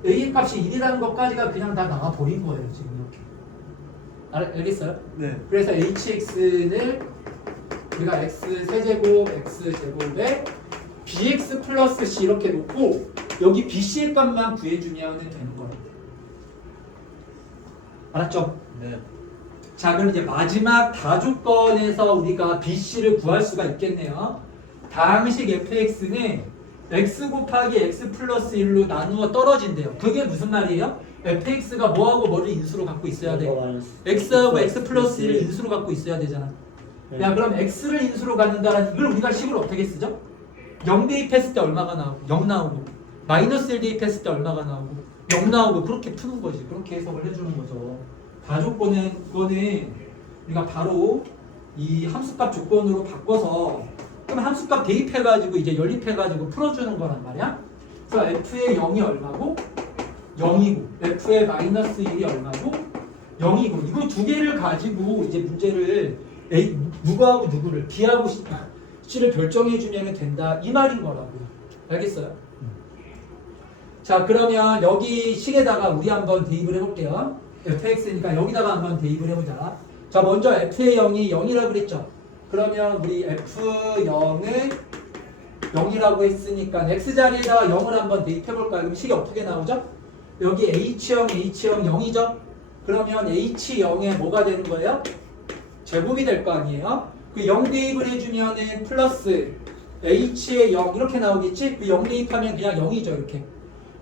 A의 값이 1이라는 것까지가 그냥 다 나와버린 거예요. 지금 이렇게. 알겠어요? 네. 그래서 hx는 우리가 x세제곱 x제곱에 bx 플러스 c 이렇게 놓고 여기 bc의 값만 구해주면 되는 거예요. 알았죠? 네. 자, 그럼 이제 마지막 다조건에서 우리가 BC를 구할 수가 있겠네요. 다항식 fx는 x 곱하기 x 플러스 1로 나누어 떨어진대요. 그게 무슨 말이에요? fx가 뭐하고 뭐를 인수로 갖고 있어야 돼? x하고 x 플러스 1을 인수로 갖고 있어야 되잖아. 야, 그럼 x를 인수로 갖는다는 이걸 우리가 식으로 어떻게 쓰죠? 0 대입했을 때 얼마가 나오고 0 나오고 마이너스 1 대입했을 때 얼마가 나오고 0 나오고 그렇게 푸는 거지. 그렇게 해석을 해주는 거죠. 다조건은 그거는 우리가 바로 이 함수값 조건으로 바꿔서 그럼 함수값 대입해가지고 이제 연립해가지고 풀어주는 거란 말이야. 그래서 f의 0이 얼마고 0이고 f의 마이너스 1이 얼마고 0이고 이거 두 개를 가지고 이제 문제를 A 누구하고 누구를 B하고 C를 결정해주면 된다 이 말인 거라고요. 알겠어요? 자, 그러면 여기 식에다가 우리 한번 대입을 해볼게요. fx니까 여기다가 한번 대입을 해보자. 자, 먼저 f의 0이 0이라고 그랬죠. 그러면 우리 f0은 0이라고 했으니까 x자리에다가 0을 한번 대입해볼까요? 그럼 식이 어떻게 나오죠? 여기 h형 0이죠? 그러면 H0에 뭐가 되는 거예요? 제곱이 될 거 아니에요? 그 0 대입을 해주면은 플러스 H의 0 이렇게 나오겠지? 그 0 대입하면 그냥 0이죠 이렇게.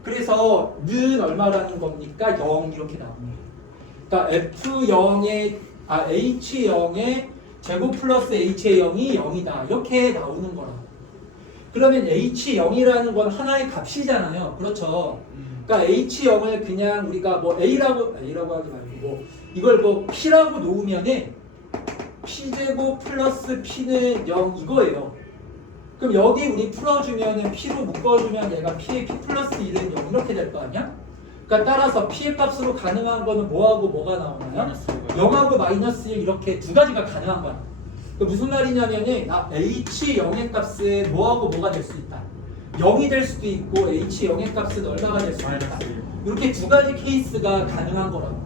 그래서 는 얼마라는 겁니까? 0 이렇게 나옵니다. 그러니까 F0의 H0의 제곱 플러스 H의 0이 0이다 이렇게 나오는 거라. 그러면 H0이라는 건 하나의 값이잖아요. 그렇죠? 그러니까 H0을 그냥 우리가 뭐 A라고 하지 말고 뭐 이걸 뭐 P라고 놓으면은 P제곱 플러스 P는 0 이거예요. 그럼 여기 우리 풀어주면은 P로 묶어주면 얘가 P의 P 플러스 1은 0 이렇게 될 거 아니야? 그러니까 따라서 P의 값으로 가능한 거는 뭐하고 뭐가 나오나요? 0하고 마이너스 1 이렇게 두 가지가 가능한 거야. 그 무슨 말이냐면은 H0의 값은 뭐하고 뭐가 될 수 있다. 0이 될 수도 있고 H0의 값은 얼마가 될 수도 있다. 이렇게 두 가지 케이스가 가능한 거라고.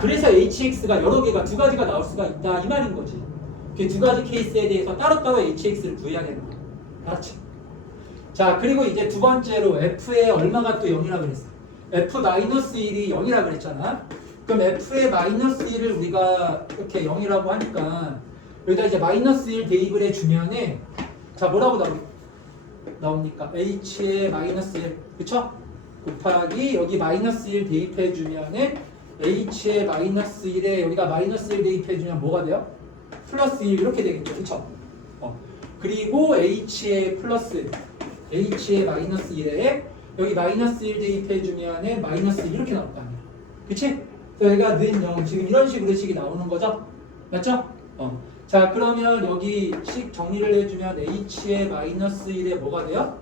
그래서 HX가 여러 개가 두 가지가 나올 수가 있다 이 말인 거지. 그 두 가지 케이스에 대해서 따로따로 HX를 구해야 되는 거야. 알았지? 자, 그리고 이제 두 번째로 F의 얼마가 또 0이라 그랬어. F-1이 0이라 그랬잖아. 그럼 F의 마이너스 1을 우리가 이렇게 0이라고 하니까 여기다 이제 마이너스 1 대입을 해주면은 자, 뭐라고 나옵니까? H의 마이너스 1 그쵸? 곱하기 여기 마이너스 1 대입해주면은 H의 마이너스 1에 여기가 마이너스 1 대입해주면 뭐가 돼요? 플러스 1 이렇게 되겠죠. 그쵸? 그리고 H의 플러스 H의 마이너스 1에 여기 마이너스 1 대입해주면은 마이너스 1 이렇게 나올 거 아니야. 그치? 그래서 여기가 는 0 지금 이런 식으로 식이 나오는 거죠? 맞죠? 자, 그러면 여기 식 정리를 해주면 H의 마이너스 1에 뭐가 돼요?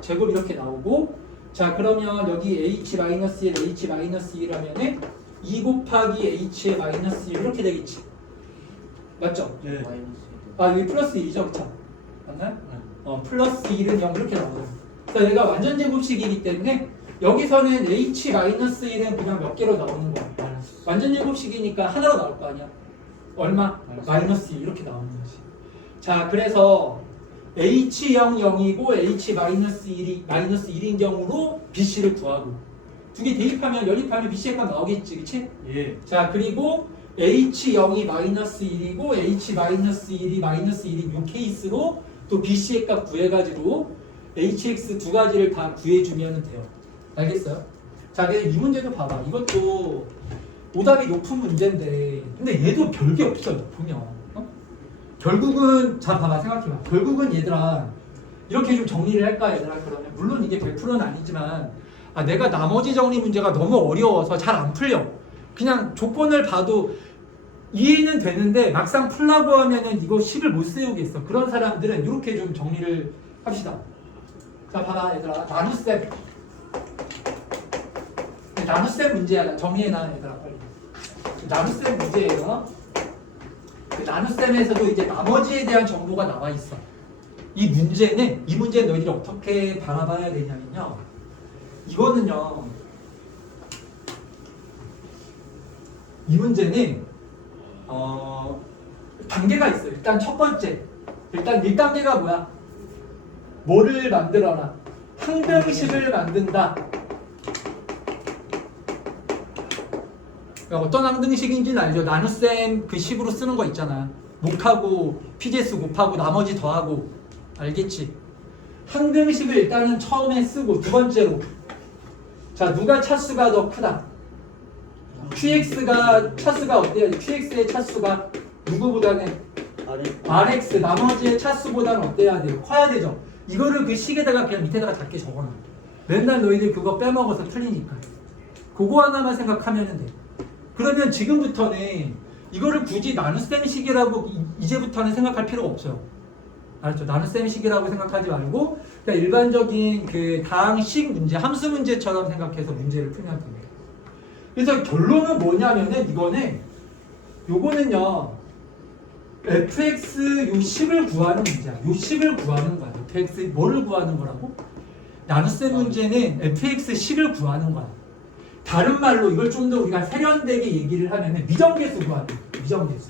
제곱 이렇게 나오고 자, 그러면 여기 H 마이너스 1, H 마이너스 1 하면은 2 곱하기 H의 마이너스 1 이렇게 되겠지? 맞죠? 네. 여기 플러스 1이죠? 그쵸? 맞나요? 플러스 1은 0 이렇게 나오거든요. 그래서 얘가 완전 제곱식이기 때문에 여기서는 H 마이너스 1은 그냥 몇 개로 나오는 거야. 완전 제곱식이니까 하나로 나올 거 아니야. 얼마? 마이너스 1 이렇게 나오는 거지. 자, 그래서 H0 0이고 H 마이너스 1이 마이너스 1인 경우로 BC를 구하고 두 개 대입하면 연립하면 BC의 값 나오겠지, 그치? 예. 자, 그리고 H0이 마이너스 1이고 H 마이너스 1이 마이너스 1인 요 케이스로 또 BC의 값 구해가지고 HX 두 가지를 다 구해주면 돼요. 알겠어요? 자, 그래서 이 문제도 봐봐. 이것도 오답이 높은 문제인데 근데 얘도 별게 없어요. 보면 결국은 자 봐봐 생각해봐. 결국은 얘들아 이렇게 좀 정리를 할까 얘들아. 그러면 물론 이게 100%는 아니지만 내가 나머지 정리 문제가 너무 어려워서 잘 안 풀려. 그냥 조건을 봐도 이해는 되는데 막상 풀라고 하면은 이거 식을 못 세우겠어. 그런 사람들은 이렇게 좀 정리를 합시다. 자 봐봐 얘들아 나눗셈 나눗셈 문제야. 정리해놔 얘들아 빨리. 나눗셈 문제예요. 그 나눗셈에서도 이제 나머지에 대한 정보가 나와 있어. 이 문제는 너희들이 어떻게 바라봐야 되냐면요. 이거는요. 이 문제는 단계가 있어요. 일단 첫 번째. 일단 1단계가 뭐야? 뭐를 만들어라? 항등식을 만든다. 어떤 항등식인지는 알죠? 나눗셈 그 식으로 쓰는 거 있잖아. 목하고 피제수 곱하고 나머지 더하고 알겠지? 항등식을 일단은 처음에 쓰고 두 번째로 자 누가 차수가 더 크다? QX가 차수가 어때요? QX의 차수가 누구보다는 RX 나머지의 차수보다는 어때야 돼요? 커야 되죠? 이거를 그 식에다가 그냥 밑에다가 작게 적어놔. 맨날 너희들 그거 빼먹어서 틀리니까 그거 하나만 생각하면 돼. 그러면 지금부터는 이거를 굳이 나눗셈 식이라고 이제부터는 생각할 필요가 없어요. 알았죠? 나눗셈 식이라고 생각하지 말고 그냥 일반적인 그 다항식 문제, 함수 문제처럼 생각해서 문제를 풀면 됩니다. 그래서 결론은 뭐냐면은 요거는요 fx 요 식을 구하는 문제야. 요 식을 구하는 거야. fx 뭐를 구하는 거라고? 나눗셈 문제는 fx 식을 구하는 거야. 다른 말로 이걸 좀 더 우리가 세련되게 얘기를 하면은 미정계수 구하는 거야. 미정계수.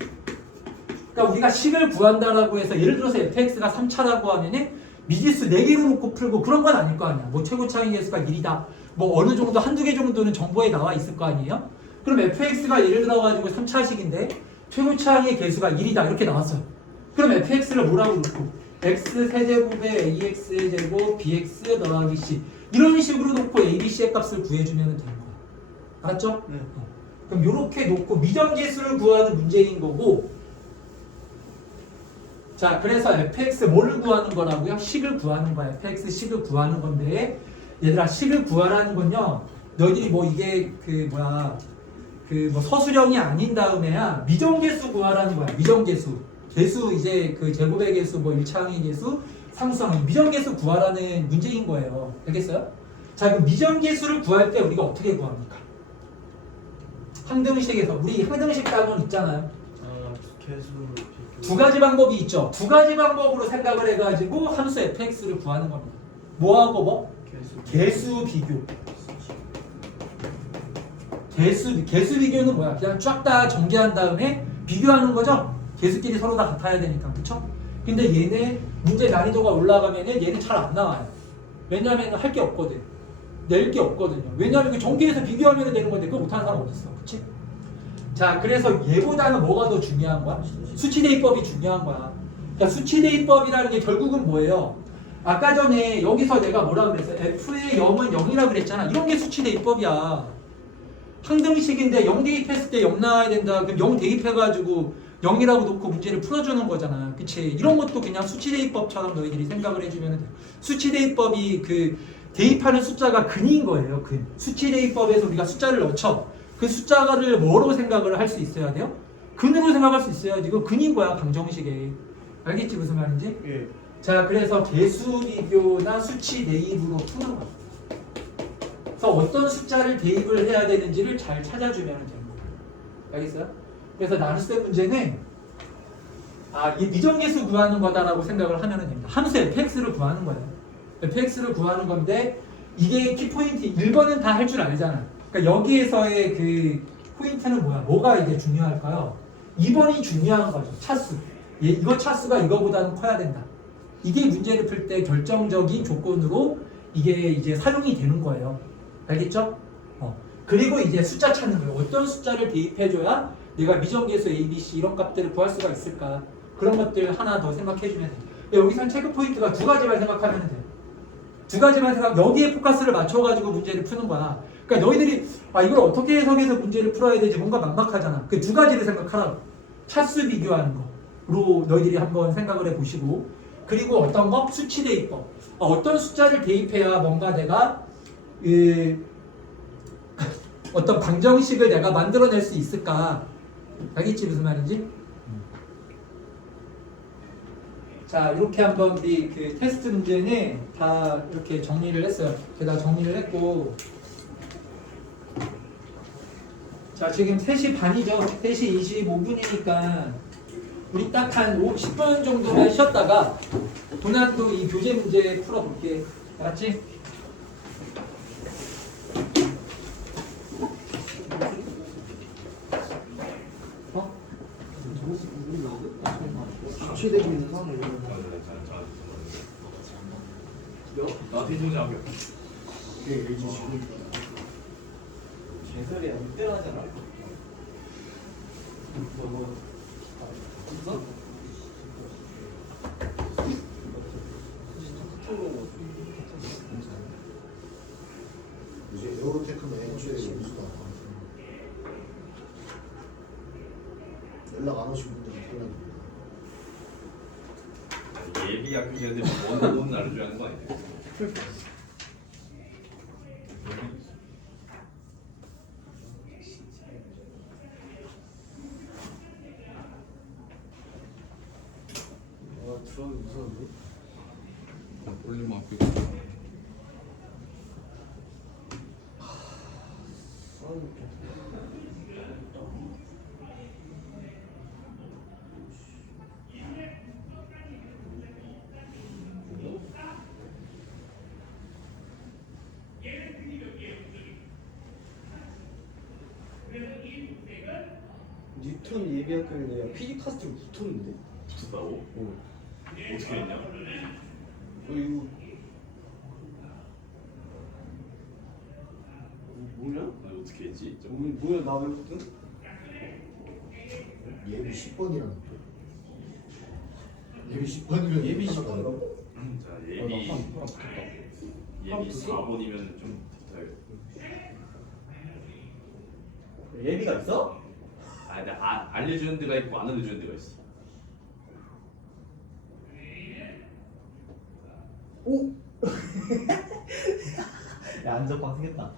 그러니까 우리가 식을 구한다라고 해서 예를 들어서 fx가 3차라고 하면은 미지수 4개로 놓고 풀고 그런 건 아닐 거 아니야. 뭐 최고 차이 계수가 1이다. 뭐 어느 정도 한두 개 정도는 정보에 나와 있을 거 아니에요? 그럼 fx가 예를 들어가지고 3차식인데 최고차항의 개수가 1이다 이렇게 나왔어요. 그럼 fx를 뭐라고 놓고 x 세제곱에 ax의 제곱 bx 더하기 c 이런 식으로 놓고 a, b, c의 값을 구해주면 되는 거야. 알았죠? 네. 그럼 이렇게 놓고 미정계수를 구하는 문제인 거고 자 그래서 fx 뭐를 구하는 거라고요? 식을 구하는 거야. fx 식을 구하는 건데 얘들아 식을 구하라는 건요 너희들이 뭐 이게 그 뭐 서술형이 아닌 다음에야 미정계수 구하라는 거야. 미정계수 개수 이제 그 제곱의 개수 뭐 1차항의 개수 상수항 미정계수 구하라는 문제인 거예요. 알겠어요? 자 그럼 미정계수를 구할 때 우리가 어떻게 구합니까? 항등식에서 우리 항등식 단원 있잖아요. 아, 개수 비교. 두 가지 방법이 있죠. 두 가지 방법으로 생각을 해가지고 함수 fx를 구하는 겁니다. 뭐하고 뭐? 개수 비교. 개수 비교는 뭐야? 그냥 쫙 다 전개한 다음에 비교하는 거죠. 개수끼리 서로 다 같아야 되니까, 그렇죠? 근데 얘네 문제 난이도가 올라가면은 얘는 잘 안 나와요. 왜냐하면 할 게 없거든. 낼 게 없거든요. 왜냐하면 그 전개해서 비교하면 되는 건데 그거 못하는 사람 어디 있어, 그렇지? 자, 그래서 얘보다는 뭐가 더 중요한 거야? 수치대입법이 중요한 거야. 그러니까 수치대입법이라는 게 결국은 뭐예요? 아까 전에 여기서 내가 뭐라 그랬어? f의 0은 0이라 그랬잖아. 이런 게 수치대입법이야. 항등식인데 0 대입했을 때 0 나와야 된다. 그럼 0 대입해가지고 0이라고 놓고 문제를 풀어주는 거잖아. 그치? 이런 것도 그냥 수치대입법처럼 너희들이 생각을 해주면 돼. 수치대입법이 그 대입하는 숫자가 근인 거예요. 근. 수치대입법에서 우리가 숫자를 넣죠. 그 숫자를 뭐로 생각을 할 수 있어야 돼요? 근으로 생각할 수 있어야지. 이거 근인 거야. 방정식에. 알겠지? 무슨 말인지? 예. 자, 그래서 개수 비교나 수치 대입으로 푸는 거야. 그래서 어떤 숫자를 대입을 해야 되는지를 잘 찾아주면 되는 거예요. 알겠어요? 그래서 나눗셈 문제는 이 미정계수 구하는 거다라고 생각을 하면 됩니다. 함수 fx를 구하는 거예요. fx를 구하는 건데 이게 키포인트 1번은 다 할 줄 알잖아. 그러니까 여기에서의 그 포인트는 뭐야? 뭐가 이제 중요할까요? 2번이 중요한 거죠. 차수. 이거 차수가 이거보다는 커야 된다. 이게 문제를 풀 때 결정적인 조건으로 이게 이제 사용이 되는 거예요. 알겠죠? 그리고 이제 숫자 찾는 거예요. 어떤 숫자를 대입해줘야 내가 미정계수 A, B, C 이런 값들을 구할 수가 있을까? 그런 것들 하나 더 생각해주면 돼요. 여기선 체크 포인트가 두 가지만 생각하면 돼요. 두 가지만 여기에 포커스를 맞춰가지고 문제를 푸는 거야. 그러니까 너희들이 이걸 어떻게 해석해서 문제를 풀어야 되지 뭔가 막막하잖아. 그 두 가지를 생각하라고. 차수 비교하는 거로 너희들이 한번 생각을 해보시고 그리고 어떤 거? 수치 대입법. 어떤 숫자를 대입해야 뭔가 내가 어떤 방정식을 내가 만들어낼 수 있을까? 알겠지 무슨 말인지? 자 이렇게 한번 우리 그 테스트 문제는 다 이렇게 정리를 했어요. 제가 정리를 했고 자 지금 3시 반이죠. 3시 25분이니까 우리 딱 한 10분 정도만 쉬었다가 도난도 이 교재 문제 풀어볼게. 알았지? 수치되고 있는 상황을 나한테 인정하게. 이게 LG 지금 개설이야. 때라잖아. 이제 에어로테크는 애초에 여기서도 안 나와서 연락 안 오신 분들은 큰일 납니다. 예비 학교생들 돈 알려줘야 하는 거 아니야? 들어가기 무서운데? 올리면 앞에 뉴턴 예비학교에 내가 피지카스트로 붙었는데. 붙었다고? 어떻게 했냐? 이거 뭐냐? 나 이거 어떻게 했지? 뭐야 나 왜거든? 예비 10번이라는 거. 예비 10번이면 예비 10번이라고? 자 나 예비 붙겠다. 예비 4번이면 좀 붙어야겠다. 예비가 있어? 아 근데 알려주는 데가 있고 안 알려주는 데가 있어. 오! 야 안전빵 생겼다.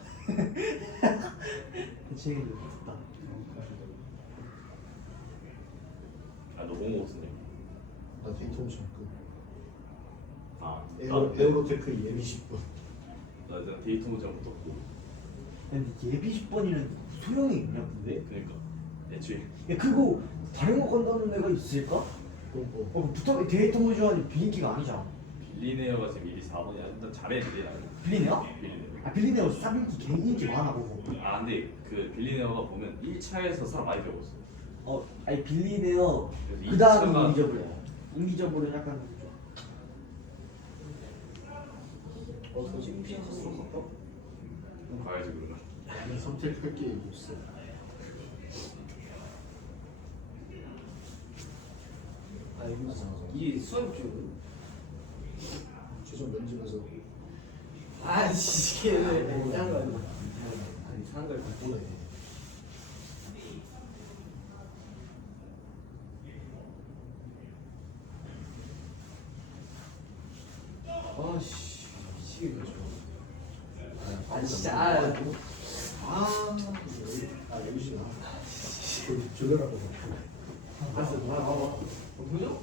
대체 됐다. 아너 뭐 먹었었냐? 나 데이터 오션 끝. 아 에어로테크 예비 10번. 나 일단 데이터 모자 붙었고. 근데 예비 10번이면 소용이 있냐 근데? 그러니까 애초에 야 그거 다른 거 건다는 애가 있을까? 붙어 데이터 모듈이 비인기가 아니잖아. 빌리네어가 지금 예비 4번이야. 일단 잘했는데 나는. 빌리네요? 빌리네어. 아 빌리네요 쌉인기 개인기 많아 보고. 아 근데 그 빌리네어가 보면 1차에서 사람 많이 배웠어. 아니 빌리네요. 그래서 그 다음 이차가- 인기저블은 약간 저 지금 피아노로 갈까? 가야지 그러면. 나는 선택할 게 없어. 아 이게 수업 중. 최종 면접에서 아씨 이게 왜 이상한 거 아니야? 아니 이상한 걸 보내. 아씨 미치겠네 저. 아 진짜 여기시나. 조절하고. 알았어 봐봐 보죠?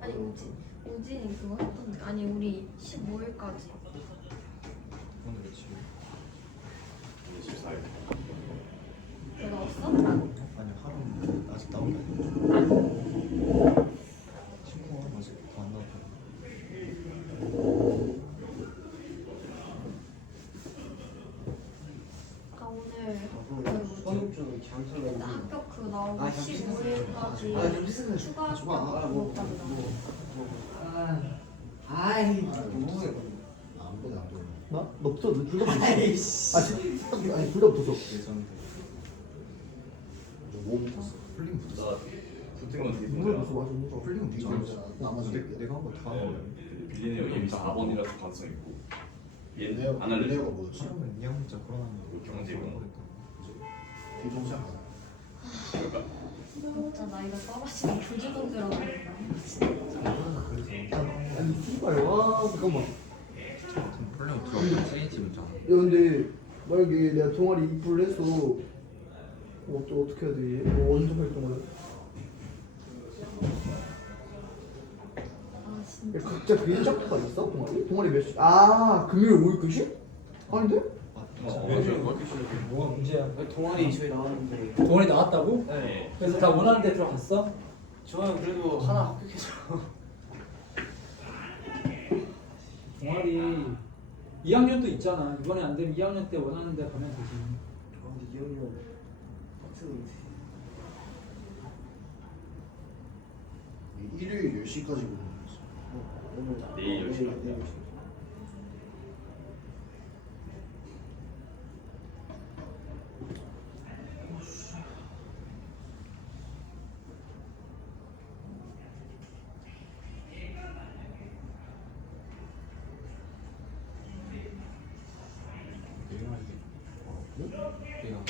아니 우진이 그거 했던데. 아니 우리 15일까지. 오늘 며칠? 오늘 14일. 너 나왔어? 아니 하루는 아직 나온 게 아니야. 친구가 아직 더안 나왔다. 아 오늘 성육주는 장사를 나 합격 그 나오고 아, 잠시 15일까지 좀 비슷해. 추가 줘봐. 먹다보다. 아이 뭐해 안 보내 안 보내. 나? 너 붙어? 둘다 붙어? 아이씨 아니 둘 다 붙었어. 뭐 붙었어? 플링 붙었어. 나 부팅은 누가 데이터 붙어? 맞아 누가? 플링은 되게 잘했잖아. 나머지 내가 한번 다 한 거야. 빌리네어 예비 4번이라서 가능성 있고. 얘 내가 안 알려줘. 내가 뭐였지? 처음에 이 문자 걸어놨는 거. 경제군. 뒤통수 안 가네. 진짜 나이가 떨어지는 조지동들하고 있다. 아니 씨발 와 잠깐만. 플레이 들어가면 세이지 문자. 야 근데 만약에 내가 동아리 입부를 해서 또 어떻게 해야 돼? 언제 활동을? 아 진짜. 야 각자 개인 작가가 있어? 동아리? 동아리 몇 시? 아 금요일 5일 교시? 아닌데? 뭐가 문제야? 동아리 저희 나왔는데 동원이 나왔다고? 네 그래서 다 원하는 데 들어갔어? 저는 그래도 하나 합격해서 동아리 2학년도 있잖아. 이번에 안 되면 2학년 때 원하는 데 가면 되지. 근데 이형이형 빡세는데 일요일 10시까지 보는 거지. 오늘 내일 10시. 내일 10시 내가